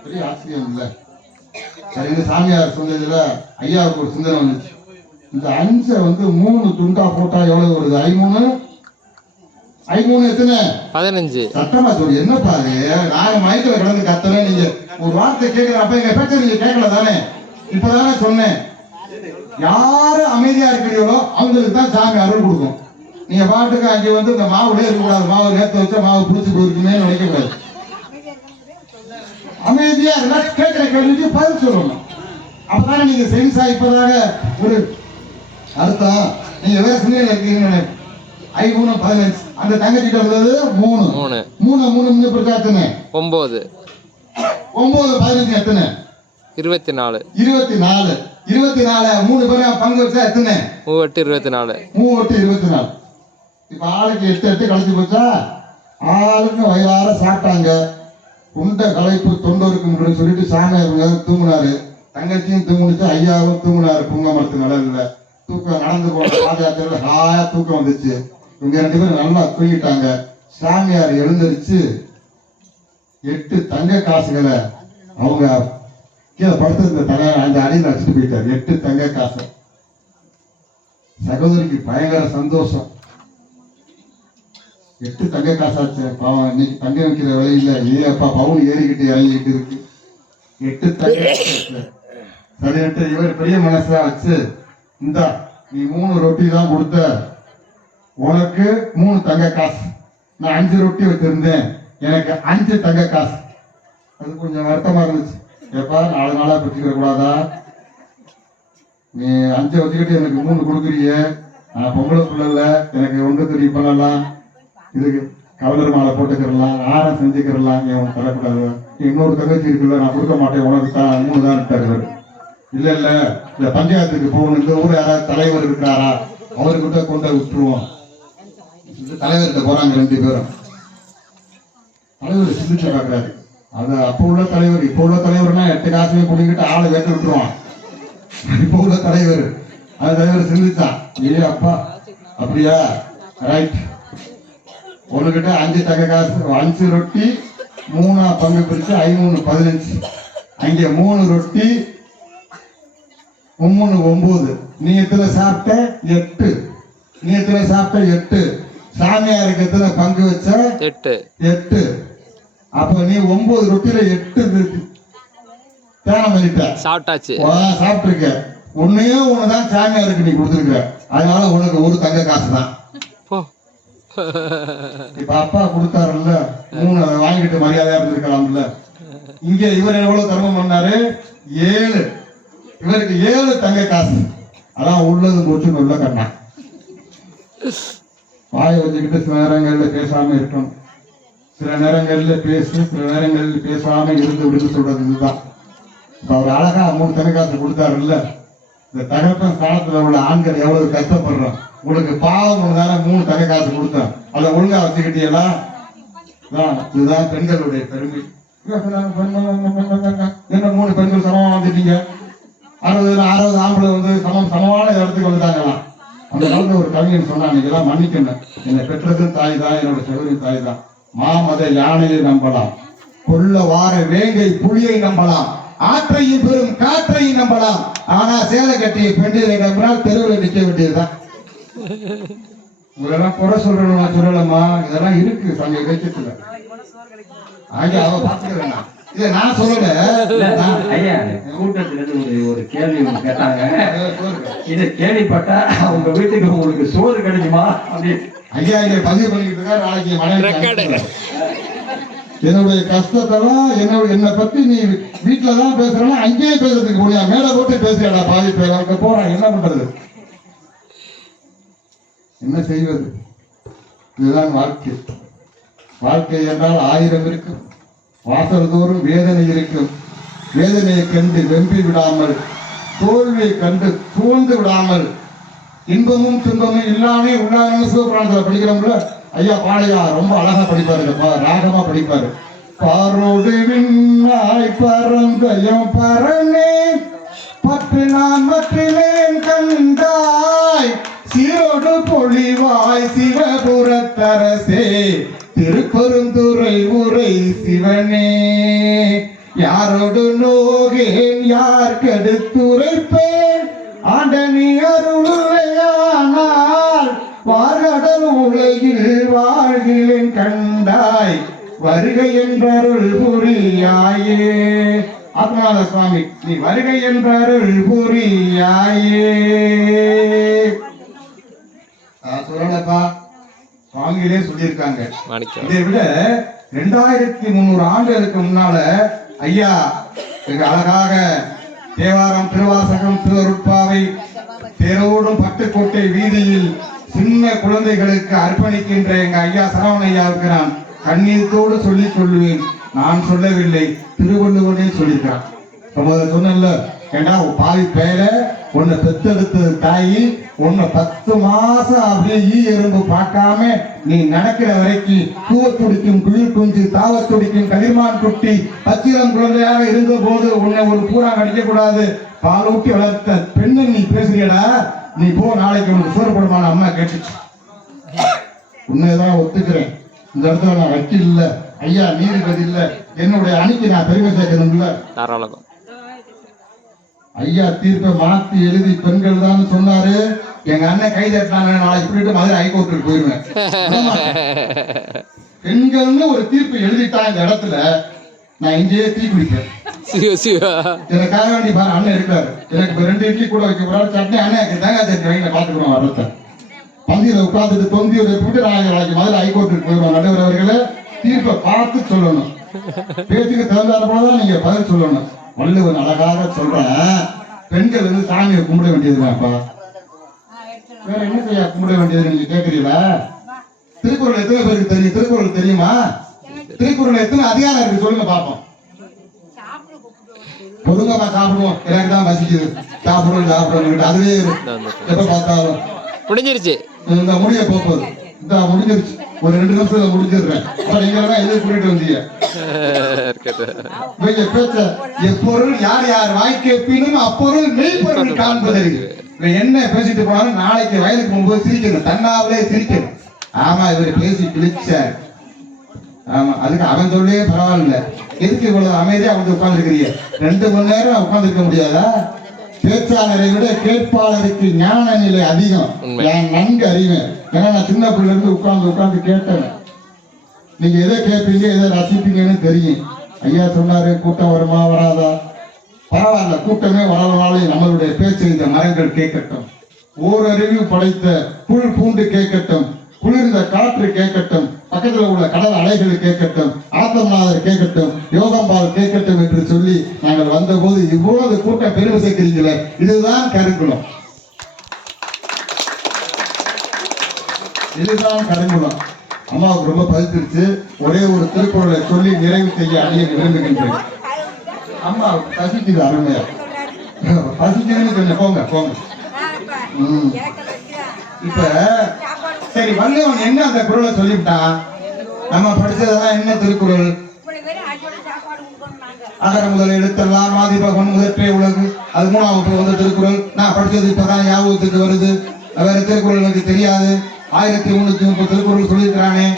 பெரிய ஆச்சரியம் இல்லை. சரி, சாமியார் சொன்னதுல ஐயாவுக்கு ஒரு சிந்தனை வந்துச்சு. இந்த 5 3 துண்டா போட்டா எவ்வளவு வருது? 5 எத்தனை? 15. சத்தமா சொல்லு. என்ன பாரு, நான் மயக்கில கிடந்து கத்துறேன். நீங்க ஒரு வார்த்தை கேட்கிறப்ப எங்க பேச்ச நீங்க கேட்கல தானே? இப்பதானே சொன்னேன். யாரு அமைதியா இருக்கிறீங்களோ அவங்களுக்கு தான் சாமி அருள் கொடுக்கும். நீங்க பாட்டுக்கு அங்கே இந்த மாவுல இருக்கக்கூடாது, மாவு நேரத்தை வச்சா மாவு பிடிச்சி போயிருக்குமே நினைக்க கூடாது. அமைதியா இருந்தா கேட்கிற கேள்விக்கு பதில் சொல்லணும். அப்பதானே நீங்க சென்ஸா இப்பதாக ஒரு அர்த்தம். நீங்க வேற சிந்தனை இருக்கீங்கன்னு 5 3 15. அந்த தங்கச்சிட்ட வந்தது 3 3 3 பிரிச்சா எத்தனை? 9 9 15 எத்தனை? 24. 24 3 பேரும் பங்கு வச்சா எத்தனை? 3 8 24. 3 8 24. இப்ப ஆளுக்கு 8 8 கழிச்சு போச்சா? ஆளுக்கு வயிறார சாப்பிட்டாங்க. உண்ட களைப்பு தொண்டருக்கு சொல்லிட்டு சாமியார் தூங்குனாரு. தங்கச்சியும் தூங்குனுச்சு, ஐயாவும் தூங்குனாரு. புங்க மரத்து நிழல்ல தூக்கம் நடந்து போன பாதயாத்திரையில ஹாயா தூக்கம் வந்துச்சு. இவங்க 2 பேரும் நல்லா தூங்கிட்டாங்க. சாமியார் எழுந்திருச்சு 8 தங்க காசுகளை அவங்க கீழே படுத்து இந்த தங்க அந்த அடியில் வச்சுட்டு போயிட்டார் 8 தங்க காசு. சகோதரிக்கு பயங்கர சந்தோஷம். 8 தங்க காசாச்சு. பாவம் இன்னைக்கு தங்க வைக்கிற விலையில ஏப்பா பவுன் ஏறிக்கிட்டு இறங்கிக்கிட்டு இருக்கு. 8 தங்க காசு. சரின்ட்டு இவர் பெரிய மனசா வச்சு இந்த நீ 3 ரொட்டி தான் கொடுத்த, உனக்கு 3 தங்க காசு. நான் 5 ரொட்டி வச்சிருந்தேன், எனக்கு 5 தங்க காசு. அது கொஞ்சம் வருத்தமா இருந்துச்சு. எப்பா 4 நாளா பிடிச்சிக்க கூடாதா? நீ 5 வச்சுக்கிட்டு எனக்கு 3 கொடுக்குறிய, நான் பொம்பளை பிள்ளைல எனக்கு 1 3 பண்ணலாம், இதுக்கு கவலர் மாலை போட்டுக்கிறலாம், ஆரம் செஞ்சுக்கிறலாம், என் தரக்கூடாது. இன்னொரு தங்கச்சி இருக்குல்ல, நான் கொடுக்க மாட்டேன், உனக்கு தான் 3 தான் இருக்காரு. இல்ல இல்ல இந்த பஞ்சாயத்துக்கு போகணும், இந்த ஊர் யாராவது தலைவர் இருக்கிறாரா, அவர்கிட்ட கொண்டு விட்டுருவோம். தலைவர்கிட்ட போறாங்க 2 பேரும். தலைவர் சிந்திச்சு பார்க்கிறாரு. அது அப்போ உள்ள தலைவர், இப்போ உள்ள தலைவர்னா 8 காசுமே குடிக்கிட்டு ஆளை வெட்ட விட்டுருவான். இப்போ உள்ள தலைவர், அந்த தலைவர் சிந்திச்சான். ஏ அப்பா அப்படியா, ரைட், உனக்கிட்ட 5 தங்க காசு, 5 ரொட்டி 3 பங்கு பிரிச்சு 5 15. அங்கே 3 ரொட்டி 3 9. நீ எத்தனை சாப்பிட்ட? 8. நீ எத்தனை சாப்பிட்ட? 8. சாமியாருக்கு எத்தனை பங்கு வச்ச? 8. அப்ப நீ 9 ரொட்டியில 8 தியானம் பண்ணிட்ட, சாப்பிட்டாச்சு. சாப்பிட்டுருக்க. ஒன்னையும் ஒண்ணுதான் சாமியாருக்கு நீ கொடுத்துருக்க, அதனால உனக்கு 1 தங்க காசு தான். இப்ப அப்பா கொடுத்தாருல்ல 3, அதை வாங்கிட்டு மரியாதையா இருந்திருக்கலாம்ல. இங்க இவர் எவ்வளவு தர்மம் பண்ணாரு? 7. இவருக்கு 7 தங்க காசு. அதான் உள்ளது போச்சுன்னு உள்ள கண்ணா. வாயை வச்சுக்கிட்டு சில நேரங்கள்ல பேசாம இருக்கணும், சில நேரங்கள்ல பேசு, சில நேரங்கள்ல பேசாம இருந்து விடுத்து சொல்றது இதுதான். இப்ப அவர் அழகா 3 தங்க காசு கொடுத்தாருல்ல. இந்த தகப்பன் ஸ்தானத்துல உள்ள ஆண்கள் எவ்வளவு கஷ்டப்படுறோம். உங்களுக்கு பாவம் ஒண்ணுதானே 3 தங்க காசு கொடுத்தேன், அதை ஒழுங்கா வச்சுக்கிட்டீங்களா? இதுதான் பெண்களுடைய பெருமை. என்ன 3 பெண்கள் சமமா வந்துட்டீங்க, 60 ஆம்பளை வந்து சமமான இடத்துக்கு வந்துட்டாங்களாம். அந்த காலத்துல ஒரு கவிஞன் சொன்னான், இதெல்லாம் மன்னிக்கணும், என்னை பெற்றதும் தாய் தான், என்னோட சகோதரி தாய் தான். மாமத யானையை நம்பலாம், கொல்ல வார வேங்கை புலியை நம்பலாம், ஆற்றையும் பெரும் காற்றையும் நம்பலாம், ஆனா சேலை கட்டிய பெண்களை நம்பினால் தெருவில் நிற்க வேண்டியதுதான். உங்களெல்லாம் குறை சொல்றேன் நான் சொல்லலமா, இதெல்லாம் இருக்கு சங்க இலக்கியத்துல. ஆகிய அவ பாத்துக்கிறேன், இதை நான் சொல்லல. ஐயா கூட்டத்துல இருந்து ஒரு கேள்வி கேட்டாங்க, இதை கேள்விப்பட்டா உங்க வீட்டுக்கு உங்களுக்கு சோறு கிடைக்குமா அப்படின்னு. ஐயா இங்க பதிவு பண்ணிக்கிட்டு இருக்கா, நாளைக்கு மனைவி என்னுடைய கஷ்டத்தெல்லாம் என்னை பத்தி நீ வீட்டுலதான் பேசுறேன்னா அங்கேயே பேசுறதுக்கு முடியாது, மேல போட்டு பேசுறா பாதி பேர். அங்க போறான், என்ன பண்றது, என்ன செய்வது? இதுதான் வாழ்க்கை. வாழ்க்கை என்றால் 1000 இருக்கும், வாசல் தோறும் வேதனை இருக்கும். வேதனையை கண்டு வெம்பி விடாமல், தோல்வியை கண்டு சூழ்ந்து விடாமல், இன்பமும் துன்பமும் இல்லாமே உள்ளாமே சிவபுராணத்துல படிக்கிறோம்ல. ஐயா பாளையா ரொம்ப அழகா படிப்பாரு, ராகமா படிப்பாரு. பாரோடு விண்ணாய் பரந்தயம் பரனே, பற்று நான் மற்றிலேன் கண்டாய், சீரோடு பொழிவாய் சிவபுரத்தரசே, திருப்பெருந்துறை உரை சிவனே, யாரோடு நோகேன் யார் கெடுத்துரைப்பேன், ஆண்டனி அருளையானால் வார்கடல் உலகில் வாழ்கிறேன் கண்டாய், வருகை என்றருள் புரியாயே. ஆத்மநாத சுவாமி, நீ வருகை என்றருள் புரியாயே. சொல்லலப்பா, சுவாமிகளே சொல்லியிருக்காங்க. இதை விட 2300 ஆண்டுகளுக்கு முன்னால ஐயா அழகாக தேவாரம், திருவாசகம், திருவருட்பாவை தேரோடும் பட்டுக்கோட்டை வீதியில் சின்ன குழந்தைகளுக்கு அர்ப்பணிக்கின்ற எங்க ஐயா சரவண ஐயாவுக்கு நான் கண்ணீரத்தோடு சொல்லுவேன், நான் சொல்லவில்லை, திருவள்ளுவனே சொல்லியிருக்கான். சொன்னல, ஏண்டா பாவி பேர உன்னை பெத்தெடுத்தது தாயி, உன்னை 10 மாசம் அப்படியே எறும்பு பார்க்காம நீ நடக்கிற வரைக்கும் கூவ துடிக்கும் குளிர் குஞ்சு, தாவ துடிக்கும் கதிர்மான் குட்டி, பச்சிரம் குழந்தையாக இருந்த போது உன்னை ஒரு பூரா கடிக்க கூடாது, பால் ஊட்டி வளர்த்த பெண்ணு நீ பேசுறியடா, நீ போ, நாளைக்கு உனக்கு சோறு போடுமான அம்மா கேட்டுச்சு. உண்மையதான் ஒத்துக்கிறேன், இந்த இடத்துல நான் வக்கீல் இல்ல, ஐயா நீதிபதி இல்ல, என்னுடைய அணிக்கு நான் பெருமை சேர்க்கணும் இல்ல. ஐயா தீர்ப்பை மாத்தி எழுதி பெண்கள் தான் சொன்னாரு. எங்க அண்ணன் கை தட்டினாங்க, நாளைக்கு சொல்லிட்டு மதுரை ஹைகோர்ட்டுக்கு போயிருவேன். பெண்கள்னு ஒரு தீர்ப்பு எழுதிட்டா இந்த இடத்துல நான் இங்கேயே தீ குடிப்பேன். எனக்காக வேண்டி பாரு அண்ணன் இருக்காரு. எனக்கு 2 இட்லி கூட வைக்க போறாரு, சட்னி அண்ணன் தேங்காய் சட்னி வாங்கி பாத்துக்கணும். வரத்த பந்தியில உட்காந்துட்டு தொந்தி போட்டு நாளைக்கு மதுரை ஹைகோர்ட்டுக்கு போயிடுவோம். நடுவர் அவர்களே, தீர்ப்பை பார்த்து சொல்லணும். பேச்சுக்கு தகுந்தால போலதான் நீங்க பதில் சொல்லணும். வள்ளுவன் அழகாக சொல்றேன், பெண்கள் வந்து சாமியை கும்பிட வேண்டியதுதான்ப்பா. வேற என்ன செய்ய கும்பிட வேண்டியது நீங்க கேக்குறீங்களா? திருக்குறள் எத்தனை பேருக்கு தெரியும்? திருக்குறள் தெரியுமா? திருக்குறள் எத்தனை அதிகாரம் இருக்கு சொல்லுங்க பாப்போம். பொதுங்கப்பா சாப்பிடுவோம், எனக்கு தான் பசிக்குது, சாப்பிடுவோம் அதுவே எப்ப பார்த்தாலும் முடிஞ்சிருச்சு. இந்த முடிய போகுது இந்த முடிஞ்சிருச்சு, ஒரு 2 நிமிஷத்துல முடிஞ்சிடுறேன். நீங்க எது கூட்டிட்டு வந்தீங்க? பேச்ச எப்பொருள் யார் யார் வாய் கேட்பினும் அப்பொருள் மெய்ப்பொருள் காண்பதற்கு. என்ன பேசிட்டு போனாலும் நாளைக்கு வயலுக்கு போகும்போது சிரிக்கணும், தன்னாவிலே சிரிக்கணும். ஆமா இவர் பேசி கிழிச்சார், ஆமா அதுக்கு அவன் சொல்லே பரவாயில்ல. எதுக்கு இவ்வளவு அமைதியா வந்து உட்கார்ந்துருக்கிறீங்க? 2 மணி நேரம் உட்கார்ந்துருக்க முடியாதா? பேச்சாளரை விட கேட்பாளருக்கு ஞான நிலை அதிகம். நான் நன்கு அறிவேன், ஏன்னா நான் சின்ன பிள்ளை இருந்து உட்கார்ந்து கேட்டேன். நீங்க எதை கேட்பீங்க, எதை ரசிப்பீங்கன்னு தெரியும். ஐயா சொன்னாரு கூட்டம் வருமா வராதா? பரவாயில்ல, கூட்டமே வரவனாலும் நம்மளுடைய பேச்சு இந்த மரங்கள் கேட்கட்டும், ஓரறிவு படைத்த புல் பூண்டு கேட்கட்டும், குளிர்ந்த காற்று கேட்கட்டும், பக்கத்தில் உள்ள கடல் அலைகள் கேட்கட்டும், ஆத்தமநாதர் கேட்கட்டும், யோகம்பால் கேட்கட்டும் என்று சொல்லி நாங்கள் வந்தபோது இவ்வளவு கூட்டம் பெருமை சேர்க்கிறீங்களே, இதுதான் கருங்குளம். இதுதான் கருங்குளம். அம்மாவுக்கு ரொம்ப பதிச்சிருச்சு. ஒரே ஒரு திருக்குறளை சொல்லி நிறைவு செய்ய அடைய விரும்புகின்றேன். அம்மா பசிக்குது, அருமையா பசிக்குதுன்னு கொஞ்சம் போங்க போங்க. இப்ப சரி, வள்ளுவன் என்ன அந்த குறளை சொல்லிவிட்டான்? நம்ம படிச்சதெல்லாம் என்ன திருக்குறள்? அகர முதல் எழுத்தெல்லாம் ஆதிபகவன் முதற்றே உலகு, அது 3ஆம் வகுப்பு வந்த திருக்குறள். நான் படிச்சது இப்பதான் ஞாபகத்துக்கு வருது. வேற திருக்குறள் எனக்கு தெரியாது. 1330 திருக்குறள் சொல்லியிருக்கிறானே.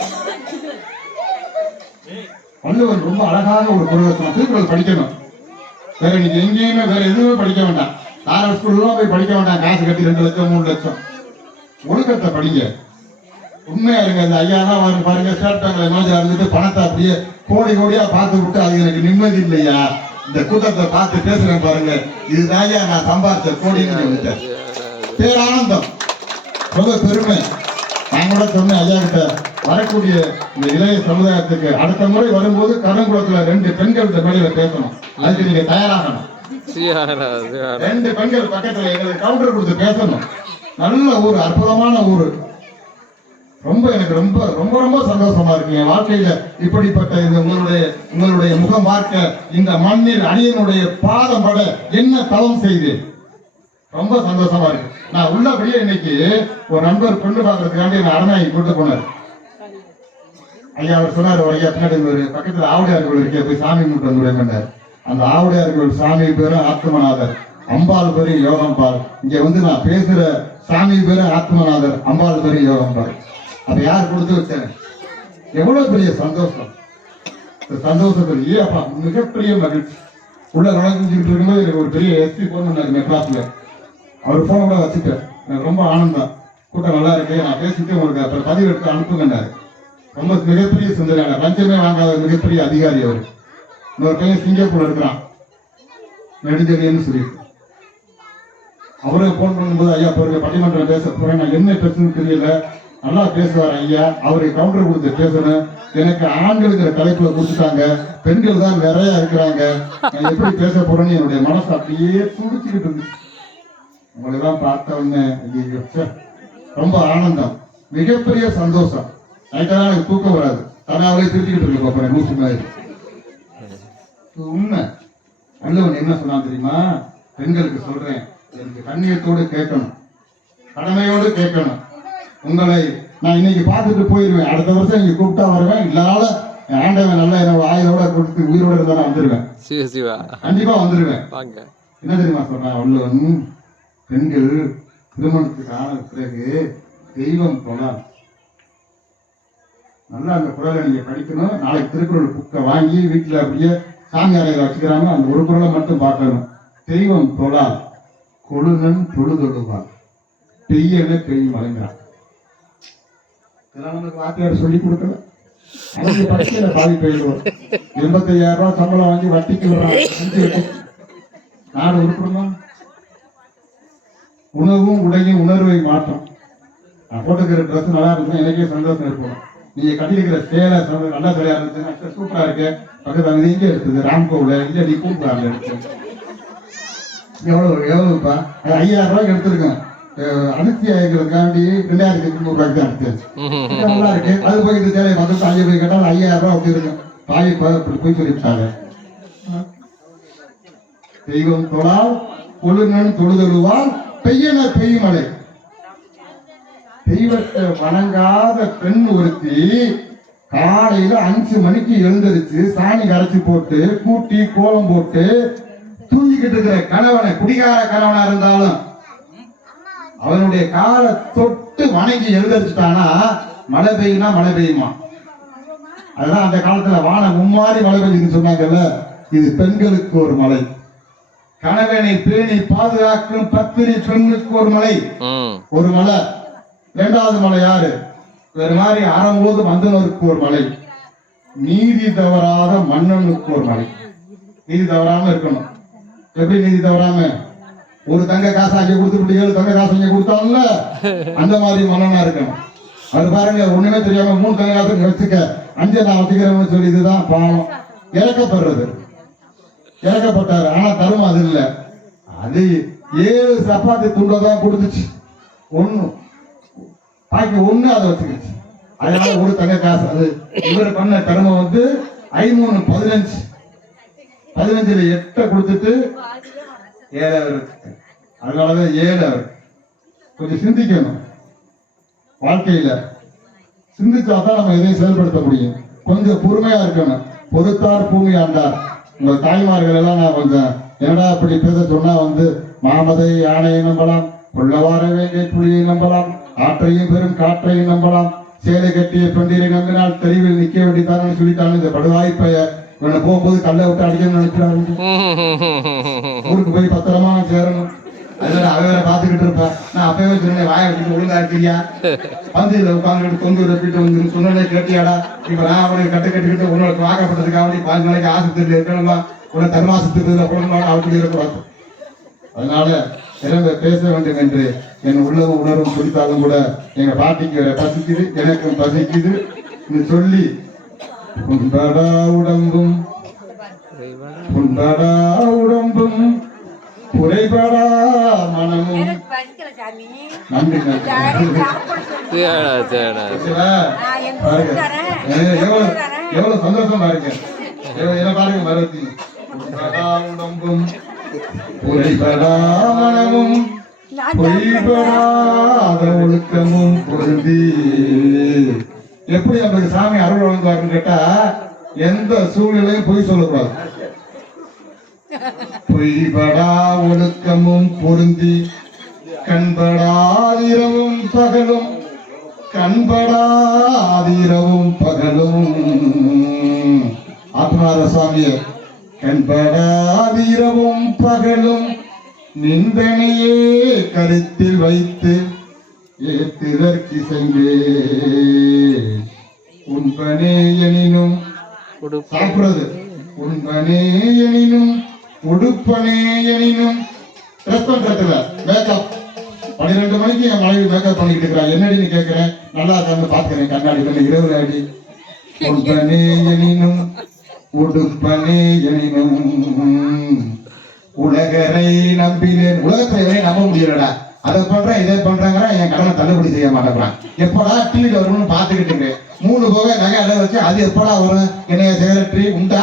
வள்ளுவன் ரொம்ப அழகாக ஒரு குறளை சொன்னான். திருக்குறள் படிக்கணும். வேற இன்னைக்கு எங்கேயுமே வேற எதுவுமே படிக்க வேண்டாம். தாராள ஸ்கூல்லாம் போய் படிக்க வேண்டாம். காசு கட்டி 2 லட்சம் 3 லட்சம். ஒழுக்கத்தை படிங்க. உண்மையா இருங்க. இந்த ஐயாலாம் வந்து பாருங்க, ஸ்டேட் பேங்க்ல மேனேஜரா இருந்துட்டு பணத்தை அப்படியே கோடி கோடியா பார்த்து விட்டு அது எனக்கு நிம்மதி இல்லையா, இந்த கூட்டத்தை பார்த்து பேசுறேன் பாருங்க, இதுதான் நான் சம்பாதிச்ச கோடின்னு சொல்லிட்டேன். பேரானந்தம், ரொம்ப பெருமை. நான் கூட சொன்னேன் ஐயா கிட்ட, வரக்கூடிய இந்த இளைய சமுதாயத்துக்கு அடுத்த முறை வரும்போது கருங்குளத்துல 2 பெண்கள் மேடையில பேசணும். அதுக்கு நீங்க தயாராகணும். 2 பெண்கள் பக்கத்துல எங்களுக்கு கவுண்டர் கொடுத்து பேசணும். நல்ல ஊர், அற்புதமான ஊர். ரொம்ப எனக்கு ரொம்ப ரொம்ப ரொம்ப சந்தோஷமா இருக்கு. என் வாழ்க்கையில இப்படிப்பட்ட இந்த உங்களுடைய முகம் பார்க்க, இந்த மண்ணில் அடியனுடைய பாதம் பட என்ன தவம் செய்து ரொம்ப சந்தோஷமா இருக்கு. நான் உள்ளபடியே இன்னைக்கு ஒரு நண்பர் கொண்டு பார்க்கறதுக்காண்டி என்ன அரண்மனைக்கு கூட்டு போனார். ஐயா அவர் சொன்னார், ஐயா பின்னாடி ஒரு பக்கத்துல ஆவுடையார்கள் இருக்கே, போய் சாமி கும்பிட்டு வந்துடுவேன். அந்த ஆவுடையார்கள் சாமி பேரும் ஆத்மநாதர், அம்பாள் பேரு யோகம்பாள். இங்க வந்து நான் பேசுற சாமி பேரு ஆத்மநாதர், அம்பாள் பேரு யோகம்பாள். அதை யார் கொடுத்து வச்சேன்? எவ்வளவு பெரிய சந்தோஷம். இந்த சந்தோஷத்தில் ஏப்பா மிகப்பெரிய மகிழ்ச்சி. உள்ள நுழைஞ்சுட்டு இருக்கும்போது எனக்கு ஒரு பெரிய எஸ்பி போன் பண்ணாரு மெட்ராஸ்ல. அவர் போன கூட வச்சுட்டேன். எனக்கு ரொம்ப ஆனந்தம். கூட்டம் நல்லா இருக்கு, நான் பேசிட்டு உங்களுக்கு அப்புறம் பதிவு எடுத்து அனுப்புங்கன்னாரு. ரொம்ப மிகப்பெரிய சிந்தனை, லஞ்சமே வாங்காத மிகப்பெரிய அதிகாரி அவர். இன்னொரு பையன் சிங்கப்பூர்ல இருக்கிறான், நெடுஞ்செழியன்னு சொல்லிட்டு. அவரே போன் பண்ணும்போது, ஐயா பாருங்க பட்டிமன்றம் பேச போறேன், நான் என்ன பேசணும்னு தெரியல, நல்லா பேசுவார் ஐயா, அவருக்கு கவுண்டர் கொடுத்து பேசணும். எனக்கு ஆண்களுங்கிற தலைப்புல கொடுத்துட்டாங்க, பெண்கள் தான் நிறைய இருக்கிறாங்க, நான் எப்படி பேச போறேன்னு என்னுடைய மனசு அப்படியே துடிச்சுக்கிட்டு இருந்துச்சு. உங்களெல்லாம் பார்த்த உடனே ரொம்ப ஆனந்தம், மிகப்பெரிய சந்தோஷம். நைட்டெல்லாம் எனக்கு தூக்கம் வராது, தனாவே திருத்திக்கிட்டு இருக்க போறேன் 100 மாதிரி. உண்மை. வள்ளுவன் என்ன சொன்னான் தெரியுமா? பெண்களுக்கு சொல்றேன், எனக்கு கண்ணியத்தோடு கேட்கணும், கடமையோடு கேட்கணும். உங்களை நான் இன்னைக்கு பார்த்துட்டு போயிருவேன், அடுத்த வருஷம் இங்க கூப்பிட்டா வருவேன். இல்லாத ஆண்டவன் நல்லா என்ன ஆயுளோட கொடுத்து உயிரோட இருந்தா வந்துருவேன். கண்டிப்பா வந்துருவேன். என்ன தெரியுமா சொல்றேன் வள்ளுவன்? பெண்கள் திருமணத்துக்கு ஆன பிறகு தெய்வம் போலாம். நல்லா அந்த குரலை நீங்க படிக்கணும். நாளைக்கு திருக்குறள் புக்கை வாங்கி வீட்டுல அப்படியே சாமி அறையில வச்சுக்கிறாங்க, அந்த ஒரு குரலை மட்டும் பார்க்கணும். தெய்வம் தொழால் கொழுநன் தொழுதொழுவான் பெய்யன பெய்யும் மலைங்கிறான். இதெல்லாம் நமக்கு வாத்தியார் சொல்லி கொடுக்கல. அவங்க படிக்கல பாவி பெய்யுவோம். 85,000 ரூபாய் சம்பளம் வாங்கி வட்டிக்கு விடுறான். நாடு உருப்படுமா? உணவும் உடையும் உணர்வை மாற்றம். நான் போட்டுக்கிற ட்ரெஸ் நல்லா இருக்கும், எனக்கே சந்தோஷம் இருக்கும். நீங்க கட்டிருக்கிற சேலை நல்ல சேலையா இருந்துச்சுன்னா சூப்பரா இருக்கு, பக்கத்துல வந்து இங்கே இருக்குது ராம்கோவில் இல்ல நீ கூப்பிடாங்க எடுத்து எவ்வளவுப்பா? அது 5,000 ரூபாய்க்கு எடுத்துருக்கேன். அனுப்பியாங்கிறதுக்காண்டி 2,300 ரூபாய்க்கு தான் எடுத்தேன். நல்லா இருக்கு. அது போய் இந்த சேலையை வந்து 5 போய் கேட்டால் 5,000 ரூபாய் அப்படி இருக்கும். பாய் போய் சொல்லிவிட்டாங்க. தெய்வம் தொழால் கொழுநன் தொழுதொழுவால் பெய்யன பெய்யும் மழை. தெய்வத்தை வணங்காத பெண் ஒருத்தி காலையில 5 மணிக்கு எழுந்திருச்சு சாணி கரைச்சி போட்டு கூட்டி கோலம் போட்டு தூங்கிக்கிட்டு இருக்கிற கணவனை, குடிகார கணவனா இருந்தாலும் அவனுடைய காலை தொட்டு வணங்கி எழுந்திருச்சுட்டானா மழை பெய்யுனா மழை பெய்யுமா? அதுதான் அந்த காலத்துல வானம் மும்மாறி மழை பெய்யுன்னு சொன்னாங்கல்ல. இது பெண்களுக்கு ஒரு மழை. கணவனை பேணி பாதுகாக்கும் பத்தினி பெண்ணுக்கு ஒரு மலை, ஒரு மலை. 2வது மலை யாரு? வேற மாதிரி அறம்போது மந்தனருக்கு ஒரு மலை. நீதி தவறாத மன்னனுக்கு ஒரு மலை. நீதி தவறாம இருக்கணும். எப்படி நீதி தவறாம? ஒரு தங்க காசு அங்கே கொடுத்துட்டு 7 தங்க காசு அங்கே கொடுத்தாங்கல்ல, அந்த மாதிரி மன்னனா இருக்கணும். அது பாருங்க, ஒண்ணுமே தெரியாம 3 தங்க காசு வச்சுக்க, 5 நான் வச்சுக்கிறேன்னு சொல்லி, இதுதான் பாவம். இறக்கப்படுறது. இறக்கப்பட்டாரு, ஆனா தரும் அது இல்ல. அது 7 சப்பாத்தி துண்டதான் கொடுத்துச்சு. பாக்கி 1 அதை வச்சுக்கிச்சு. அதனால ஒரு தங்க காசு. அது இவர் பண்ண தர்மம் வந்து 5 3 15 8 கொடுத்துட்டு 7 அதனாலதான் 7. கொஞ்சம் சிந்திக்கணும். வாழ்க்கையில சிந்திச்சாதான் நம்ம எதையும் செயல்படுத்த முடியும். கொஞ்சம் பொறுமையா இருக்கணும். பொறுத்தார் பூமி ஆண்டார். உங்க தாய்மார்கள் எல்லாம் நான் கொஞ்சம் என்னடா இப்படி பேச சொன்னா வந்து மாமதை யானையை நம்பலாம், கொள்ளவார வேண்டிய புலியை நம்பலாம், ஆற்றையும் பெரும் காற்றையும் நம்பலாம், சேலை கட்டிய பெண்டிரை நம்பினால் தெருவில் நிக்க வேண்டியதான்னு சொல்லிட்டாங்க. இந்த படுவாய்ப்பைய இவனை போகும்போது கல்லை விட்டு அடிக்கணும்னு நினைக்கிறாங்க. ஊருக்கு போய் பத்திரமா சேரணும். அதனால அவரை பார்த்துக்கிட்டு இருப்பேன். நான் அப்பவே சொன்னேன், வாயை வச்சுட்டு ஒழுங்கா இருக்கியா, பந்தியில உட்காந்துக்கிட்டு தொண்டு ரப்பிட்டு வந்து சொன்னே கேட்டியாடா. இப்ப நான் அவனுக்கு கட்டுக்கிட்டு உன்னோட வாக்கப்பட்டதுக்காக 5 நாளைக்கு ஆஸ்பத்திரியில் இருக்கணுமா, உன்னை தர்மாசத்திரத்துல போடணும் அப்படி இருக்கக்கூடாது. அதனால இறந்த பேச வேண்டும் என்று என் உள்ளவும் உணர்வும் குறித்தாலும் கூட எங்க பாட்டிக்கு பசிக்குது, எனக்கும் பசிக்குது சொல்லி உண்டடா உடம்பும் உண்டடா உடம்பும் குறைபடா மனமும். நன்றி. எவ்வளவு சந்தோஷம் பாருங்க. என்ன பாருங்க, மருவத்தி உடம்பும் குறைபடா மனமும் பொய்படாத ஒழுக்கமும் பொருந்தி. எப்படி நம்மளுக்கு சாமி அருள் வழங்குவாருன்னு கேட்டா, எந்த சூழ்நிலையும் பொய் சொல்லக்கூடாது. பொய்படா ஒழுக்கமும் பொருந்தி கண்படாதிரவும் பகலும், கண்படாதிரவும் பகலும். ஆத்மார சுவாமிய கண்படாதிரவும் பகலும் நிந்தனையே கருத்தில் வைத்து ஏத்திதற்கிசைந்தே உண்பனே எனினும் சாப்பிடுறது, உண்பனே எனினும் உடுப்பனே எனினும். ட்ரெஸ் பண்றதுல மேக்கப் 12 மணிக்கு என் மனைவி மேக்கப் பண்ணிட்டு இருக்கிறான். என்னடின்னு கேட்கிறேன். நல்லா இருக்கான்னு பாத்துக்கிறேன் கண்ணாடி கண்ணு 20 அடி. உண்பனே எனினும் உடுப்பனே எனினும் உலகரை நம்பினேன். உலகத்தை நம்ப முடியலடா, அதை பண்றேன் இதை பண்றாங்க, என் கடனை தள்ளுபடி செய்ய மாட்டேங்கிறான். எப்படா டிவியில வரும்னு பாத்துக்கிட்டு 3 போக நகை அதை வச்சு அது எப்படா வரும், என்னைய செக்ரட்டரி உண்டா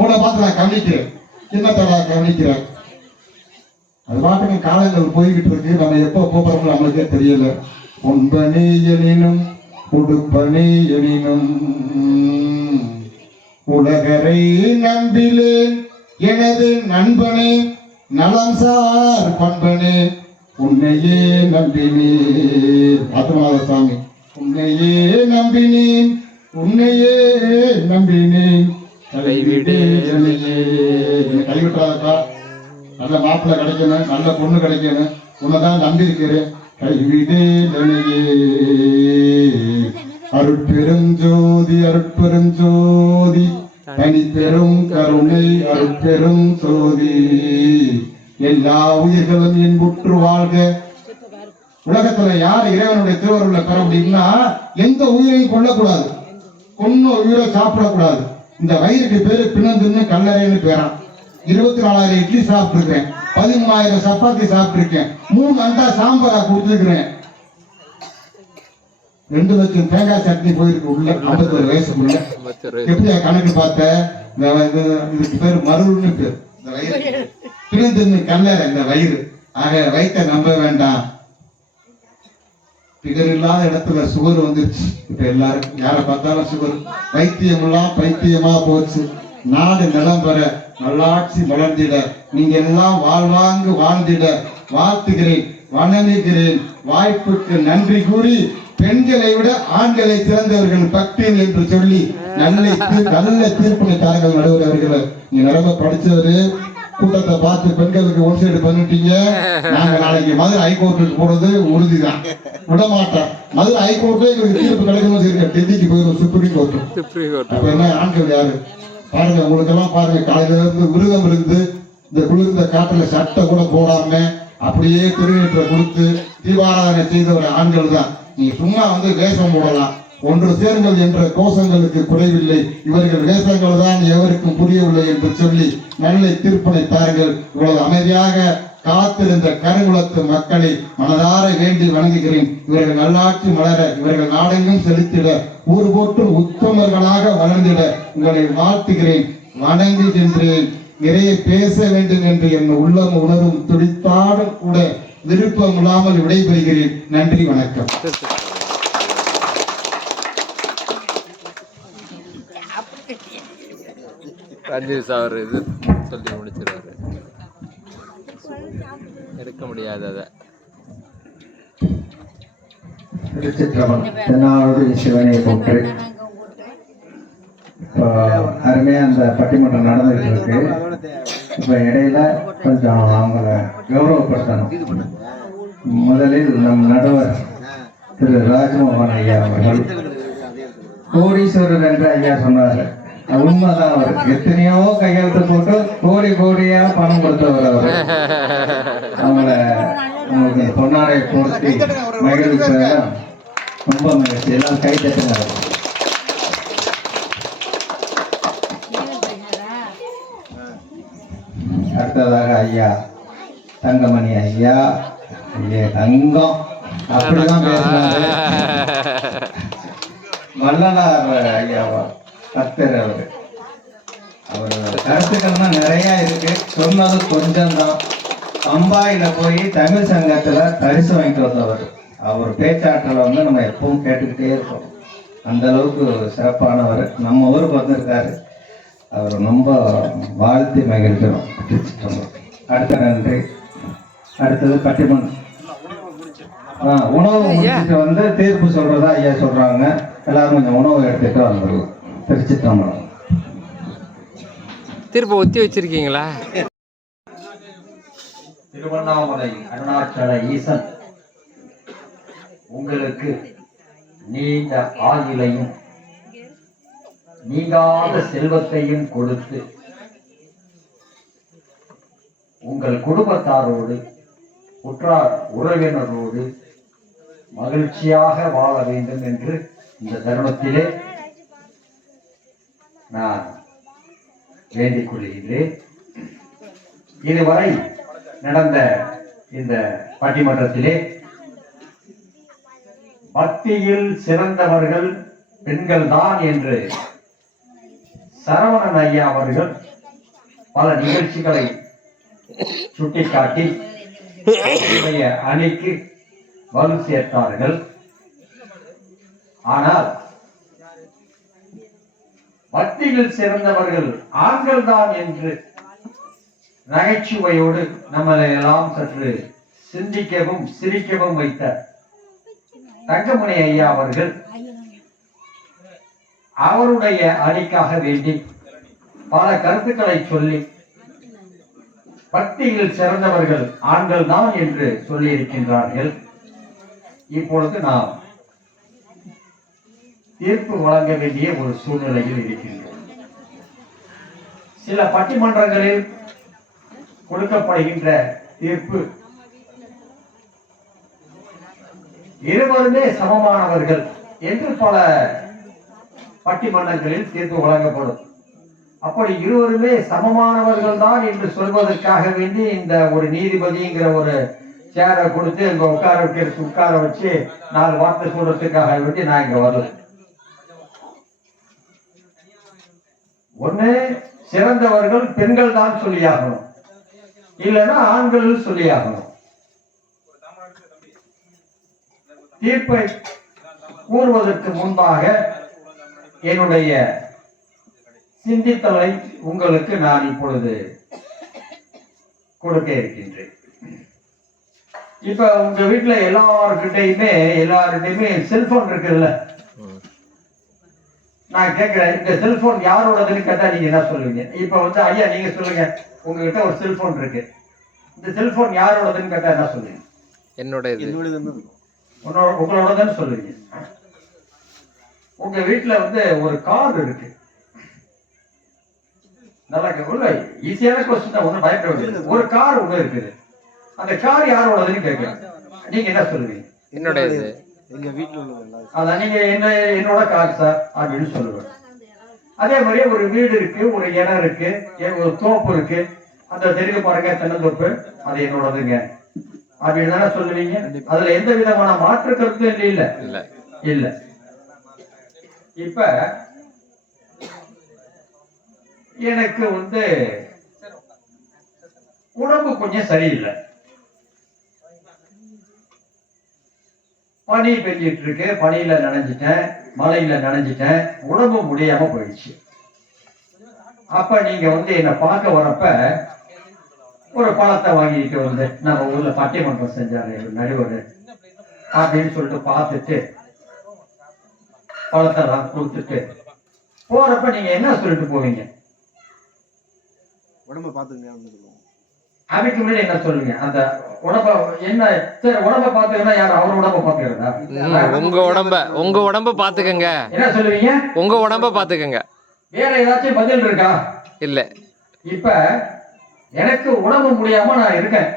உன்னை பார்த்து நான் கவனிக்கிறேன், சின்னத்தடா கவனிக்கிறேன். அது பாட்டுக்கு காலங்கள் போய்கிட்டு இருக்கு. நம்ம எப்போ போறோம்னு நம்மளுக்கே தெரியல. உண்பனே எனினும் உடுப்பனே எனினும் உலகரை நம்பிலேன் எனது நண்பனே நலம் சார் பண்பனே உன்னையே நம்பினேன். ஆத்மநாத சாமி, உன்னையே நம்பினேன் உன்னையே நம்பினேன் கைவிடே கைவிட்டாதா. நல்ல மாப்பிள்ளை கிடைக்கணும், நல்ல பொண்ணு கிடைக்கணும், உன்னதான் நம்பி இருக்கிறேன். கைவிடே அருட்பெருஞ்சோதி அருட்பெருஞ்சோதி தனிப்பெரும் கருணை அருட்பெரும் ஜோதி. எல்லா உயிர்களும் இன்புற்று வாழ்க. உலகத்துல யார் இறைவனுடைய திருவருளை பெற முடியும்னா எந்த உயிரையும் கொல்லக்கூடாது, கொன்ன உயிரை சாப்பிடக்கூடாது. இந்த வயிறுக்கு பேரு பிணந்துன்னு கல்லறைன்னு பேரான். 24,000 இட்லி சாப்பிட்டுருக்கேன், 13,000 சப்பாத்தி சாப்பிட்டுருக்கேன், 3 அண்டா சாம்பாரா கொடுத்துருக்கிறேன், 2 லட்சம் தேங்காய் சட்னி போயிருக்கு உள்ள 51 வயசுக்குள்ள. எப்படியா கணக்கு பார்த்த? இதுக்கு பேரு மருள்னு பேர். இந்த வயிறு பிணந்துன்னு கல்லறை இந்த வயிறு. ஆக வயிற்ற நம்ப வேண்டாம். பிகர் இல்லாத இடத்துல சுகர் வந்துருச்சு. இப்ப எல்லாருக்கும் யாரை பார்த்தாலும் சுகர். வைத்தியம் எல்லாம் பைத்தியமா போச்சு. நாடு நலம் பெற, நல்லாட்சி வளர்ந்திட, நீங்க எல்லாம் வாழ்வாங்கு வாழ்ந்திட வாழ்த்துகிறேன், வணங்குகிறேன். வாய்ப்புக்கு நன்றி கூறி பெண்களை விட ஆண்களை சிறந்தவர்கள் பக்தியில் என்று சொல்லி நல்ல தீர்ப்பினை தாருங்கள். நடுவர் அவர்களை நீங்க நிரம்ப படிச்சவரு, கூட்டத்தை பார்த்து பெண்களுக்கு ஒன் சைடு பண்ணிட்டீங்க. நாங்க நாளைக்கு மதுரை ஹைகோர்ட்டுக்கு போறது உறுதிதான், விடமாட்டோம். மதுரை ஹைகோர்ட்ல எங்களுக்கு தீர்ப்பு கிடைக்கணும். டெல்லிக்கு போயிடும் சுப்ரீம் கோர்ட். அப்ப என்ன ஆண்கள் யாரு பாருங்க. உங்களுக்கு எல்லாம் பாருங்க, காலையில இருந்து விரதம் இருந்து இந்த குளிர்ந்த காட்டுல சட்டை கூட போடாம அப்படியே திருநீற்றை கொடுத்து தீபாராதனை செய்த ஒரு ஆண்கள் தான். நீ சும்மா வந்து வேஷம் போடலாம், ஒன்று சேர்ந்தது என்ற கோஷங்களுக்கு குறைவில்லை. இவர்கள் வேஷங்கள் தான் எவருக்கும் புரியவில்லை என்று சொல்லி நல்ல தீர்ப்பினை தாருங்கள். இவ்வளவு அமைதியாக காத்திருந்த கருங்குளத்து மக்களை மனதார வேண்டி வணங்குகிறேன். இவர்கள் நல்லாட்சி மலர, இவர்கள் நாடெங்கும் செலுத்திட, ஊர் போட்டு உத்தமர்களாக வளர்ந்திட உங்களை வாழ்த்துகிறேன், வணங்குகின்றேன். நிறைய பேச வேண்டும் என்று என் உள்ளம் உணரும் துடித்தாடும் கூட விருப்பம் இல்லாமல் விடைபெறுகிறேன். நன்றி, வணக்கம். ரஞ்சித் சார் இது சொல்லி முடிச்சிருவாரு, எடுக்க முடியாது அதை. திருச்சிற்றம்பலம் சிவனை போன்று அருமையா அந்த பட்டிமன்றம் நடந்துட்டு இருக்கு. இப்ப இடையில கொஞ்சம் அவங்கள கௌரவப்படுத்தணும். முதலில் நம் நடுவர் திரு ராஜமோகன் ஐயா அவர்கள் கோடீஸ்வரர் என்று ஐயா சொன்னார். உண்மைதான். அவர் எத்தனையோ கையெழுத்து போட்டு கோடி கோடியா பணம் கொடுத்தவர். அவர் அவங்கள உங்களுக்கு பொன்னாரை போர்த்தி மகிழ்ச்சியெல்லாம் ரொம்ப மகிழ்ச்சி. எல்லாம் கை தட்டுங்க. அடுத்ததாக ஐயா தங்கமணி ஐயா, ஐயா தங்கம் அப்படிதான் பேசுறாரு. வள்ளலார் ஐயாவா கத்தர் அவரு. அவர் கருத்துக்கள்லாம் நிறைய இருக்கு, சொன்னது கொஞ்சம் தான். பம்பாயில போய் தமிழ் சங்கத்துல பரிசு வாங்கிட்டு வந்தவர். அவர் பேச்சாற்றலை வந்து நம்ம எப்பவும் கேட்டுக்கிட்டே இருக்கோம். அந்த அளவுக்கு சிறப்பானவர். நம்ம ஊருக்கு வந்திருக்காரு, அவர் ரொம்ப வாழ்த்தி மகிழ்கிறோம். அடுத்த நன்றி. அடுத்தது பட்டிமன் உணவு முடிச்சுட்டு வந்து தீர்ப்பு சொல்றதா ஐயா சொல்றாங்க. எல்லாரும் கொஞ்சம் உணவு எடுத்துட்டு வந்துடலாம். திருச்சிற்றம்பலம். தீர்ப்பு ஒத்தி வச்சிருக்கீங்களா? திருவண்ணாமலை அருணாச்சல ஈசன் உங்களுக்கு நீண்ட ஆயுளையும் நீங்காத செல்வத்தையும் கொடுத்து உங்கள் குடும்பத்தாரோடு உற்றார் உறவினரோடு மகிழ்ச்சியாக வாழ வேண்டும் என்று இந்த தருணத்திலே நான் வேண்டிக் கொள்கிறேன். இதுவரை நடந்த இந்த பட்டிமன்றத்திலே பக்தியில் சிறந்தவர்கள் பெண்கள் தான் என்று சரவணன் ஐயா அவர்கள் பல நிகழ்ச்சிகளை சுட்டிக்காட்டி அணிக்கு வலு சேர்த்தார்கள். ஆனால் பக்தியில் சிறந்தவர்கள் ஆண்கள் தான் என்று நகைச்சுவையோடு நம்மளை எல்லாம் சற்று சிந்திக்கவும் சிரிக்கவும் வைத்த தங்கமணி ஐயா அவர்கள் அவருடைய அணிக்காக வேண்டி பல கருத்துக்களை சொல்லி பக்தியில் சிறந்தவர்கள் ஆண்கள் தான் என்று சொல்லி இருக்கின்றார்கள். இப்பொழுது நாம் தீர்ப்பு வழங்க வேண்டிய ஒரு சூழ்நிலையில் இருக்கின்றோம். சில பட்டிமன்றங்களில் கொடுக்கப்படுகின்ற தீர்ப்பு இருவருமே சமமானவர்கள் என்று பல பட்டிமன்றங்களில் தீர்ப்பு வழங்கப்படும். அப்படி இருவருமே சமமானவர்கள் தான் என்று சொல்வதற்காக வேண்டி இந்த ஒரு நீதிபதிங்கிற ஒரு சேரை கொடுத்து இங்க உட்கார வச்சு 4 வார்த்தை சொல்றதுக்காக வேண்டி நான் இங்க வரல. ஒண்ணு சிறந்தவர்கள் பெண்கள் தான் சொல்லியாகணும், இல்லைன்னா ஆண்கள் சொல்லியாகணும். தீர்ப்பை கூறுவதற்கு முன்பாக என்னுடைய சிந்தித்தலை உங்களுக்கு நான் இப்பொழுது கொடுக்க இருக்கின்றேன். இப்ப உங்க வீட்டுல எல்லார்கிட்டையுமே செல்போன் இருக்குல்ல. நான் கேட்கிறேன், இந்த செல்போன் யாரோடதுன்னு கேட்டா நீங்க என்ன சொல்லுவீங்க? இப்ப ஐயா நீங்க சொல்லுங்க, உங்ககிட்ட ஒரு செல்போன் இருக்கு, இந்த செல்போன் யாரோடதுன்னு கேட்டா என்ன சொல்லுவீங்க? உங்களோடதுன்னு சொல்லுவீங்க. உங்க வீட்டுல ஒரு கார் இருக்கு, நல்லா ஈஸியான கொஸ்டின் தான், ஒன்றும் பயப்பட வேண்டியது. ஒரு கார் ஒண்ணு இருக்குது, அந்த கார் யாரோடதுன்னு கேட்கிறேன், நீங்க என்ன சொல்லுவீங்க? என்னுடையது. எங்க வீட்டுல உள்ளது. அதான் நீங்க என்னோட கார் சார் அப்படின்னு சொல்லுவேன். அதே மாதிரியே ஒரு வீடு இருக்கு, ஒரு இடம் இருக்கு, ஒரு தோப்பு இருக்கு, அந்த தெருக்கு பாருங்க தென்னந்தோப்பு, அது என்னோடதுங்க அப்படின்னு தானே சொல்லுவீங்க. அதுல எந்த விதமான மாற்று கருத்தும் இல்ல. இப்ப எனக்கு உடம்பு கொஞ்சம் சரியில்லை, பனி பெஞ்சிட்டு இருக்கு, பனியில நனைஞ்சிட்டேன், மழையில நனைஞ்சிட்டேன், உடம்பு முடியாம போயிடுச்சு. அப்ப நீங்க என்ன பார்க்க வரப்ப ஒரு பழத்தை வாங்கிட்டு நம்ம ஊர்ல பட்டிமன்றம் செஞ்சாரு நடுவர் அப்படின்னு சொல்லிட்டு பார்த்துட்டு பழத்தை எல்லாம் கொடுத்துட்டு போறப்ப நீங்க என்ன சொல்லிட்டு போவீங்க? உடம்ப பாத்துங்க. அதுக்கு முன்னாடி என்ன சொல்லுங்க? அந்த உடம்ப என்ன சரி, உடம்ப பாத்துக்கன்னா யார் அவர் உடம்ப பாத்துக்கிறதா? உங்க உடம்ப பாத்துக்கங்க. என்ன சொல்லுவீங்க? உங்க உடம்ப பாத்துக்கங்க. வேற ஏதாச்சும் பதில் இருக்கா? இல்ல. இப்ப எனக்கு உடம்பு முடியாம நான் இருக்கேன்,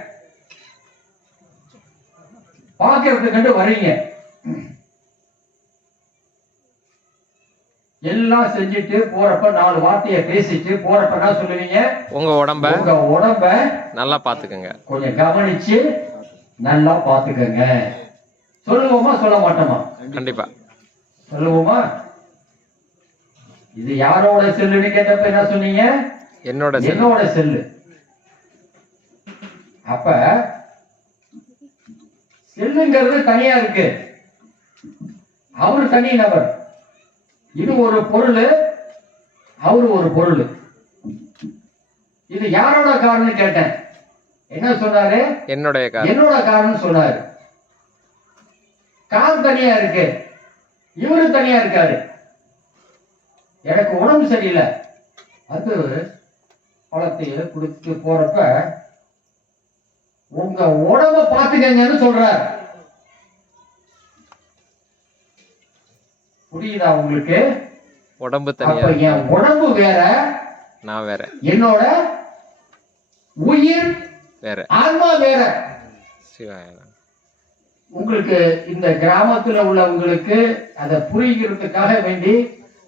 பாக்குறதுக்கு வரீங்க, எல்லாம் செஞ்சுட்டு போறப்ப 4 வார்த்தையை பேசிட்டு போறப்ப என்ன சொல்லுவீங்க? உங்க உடம்ப நல்லா பாத்துக்கங்க, கொஞ்சம் கவனிச்சு நல்லா பாத்துக்கங்க. சொல்லுவோமா சொல்ல மாட்டோமா? கண்டிப்பா சொல்லுவோமா? இது யாரோட செல்லுன்னு கேட்டப்ப என்ன சொன்னீங்க? என்னோட செல்லு. அப்ப செல்லுங்கிறது தனியா இருக்கு, அவரு தனி நபர், இது ஒரு பொருள், அவரு ஒரு பொருள். இது யாரோட கார்னு கேட்டேன், என்ன சொன்னாரு? என்னோட கார்னு சொன்னாரு. கார் தனியா இருக்கு, இவரு தனியா இருக்காரு. எனக்கு உடம்பு சரியில்லை, அது பழத்தைய குடிச்சு போறப்ப உங்க உடம்ப பாத்துக்கங்கன்னு சொல்றாரு. புரியுதா உங்களுக்கு? உடம்பு தனியா, என் உடம்பு வேற, நான் வேற, என்னோட உயிர் வேற, ஆன்மா வேற. சிவாய. உங்களுக்கு இந்த கிராமத்துல உள்ளவங்களுக்கு அதை புரிகிறதுக்காக வேண்டி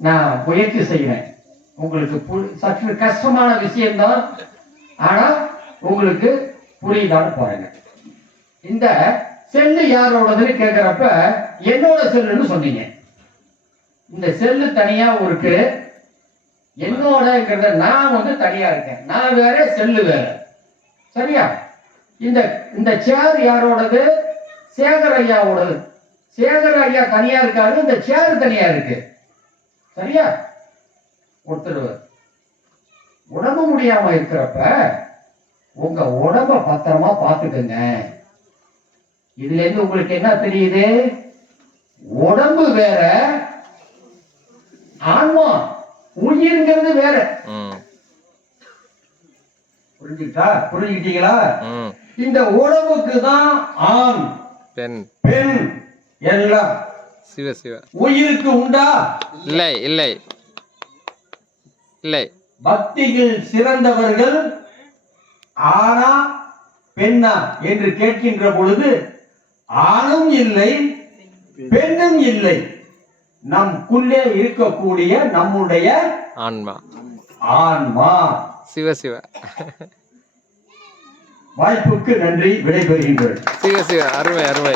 நான் முயற்சி செய்கிறேன். உங்களுக்கு சற்று கஷ்டமான விஷயம்தான், ஆனா உங்களுக்கு புரியுதான்னு பாருங்க. இந்த செல்லு யாரோடதுன்னு கேட்கிறப்ப என்னோட செல்லுன்னு சொன்னீங்க. இந்த செல்லு தனியா இருக்கு, என்னோடங்கிறத நான் தனியா இருக்கேன், நான் வேற செல்லு வேற. சரியா? இந்த சேர் யாரோடது? சேகர் ஐயாவோடது. சேகர் ஐயா தனியா இருக்காரு, இந்த சேர் தனியா இருக்கு. சரியா? ஒருத்தர் உடம்பு முடியாம இருக்கிறப்ப உங்க உடம்ப பத்திரமா பாத்துக்கங்க. இதுல இருந்து உங்களுக்கு என்ன தெரியுது? உடம்பு வேற, ஆன்மா உயிர்ங்கிறது வேற. புரிஞ்சு புரிஞ்சுக்கிட்டீங்களா? ம். இந்த உடம்புக்கு தான் ஆண் பெண். பெண் எல்லாம். சிவ சிவ. உயிருக்கு உண்டா? இல்லை இல்லை இல்லை. பக்தியில் சிறந்தவர்கள் ஆணா பெண்ணா என்று கேட்கின்ற பொழுது ஆணும் இல்லை பெண்ணும் இல்லை. நமக்குள்ளே இருக்கக்கூடிய நம்முடைய ஆன்மா. ஆன்மா. சிவ சிவ. வாய்ப்புக்கு நன்றி. விடைபெறுகின்றேன். சிவ சிவ. அருமை அருமை.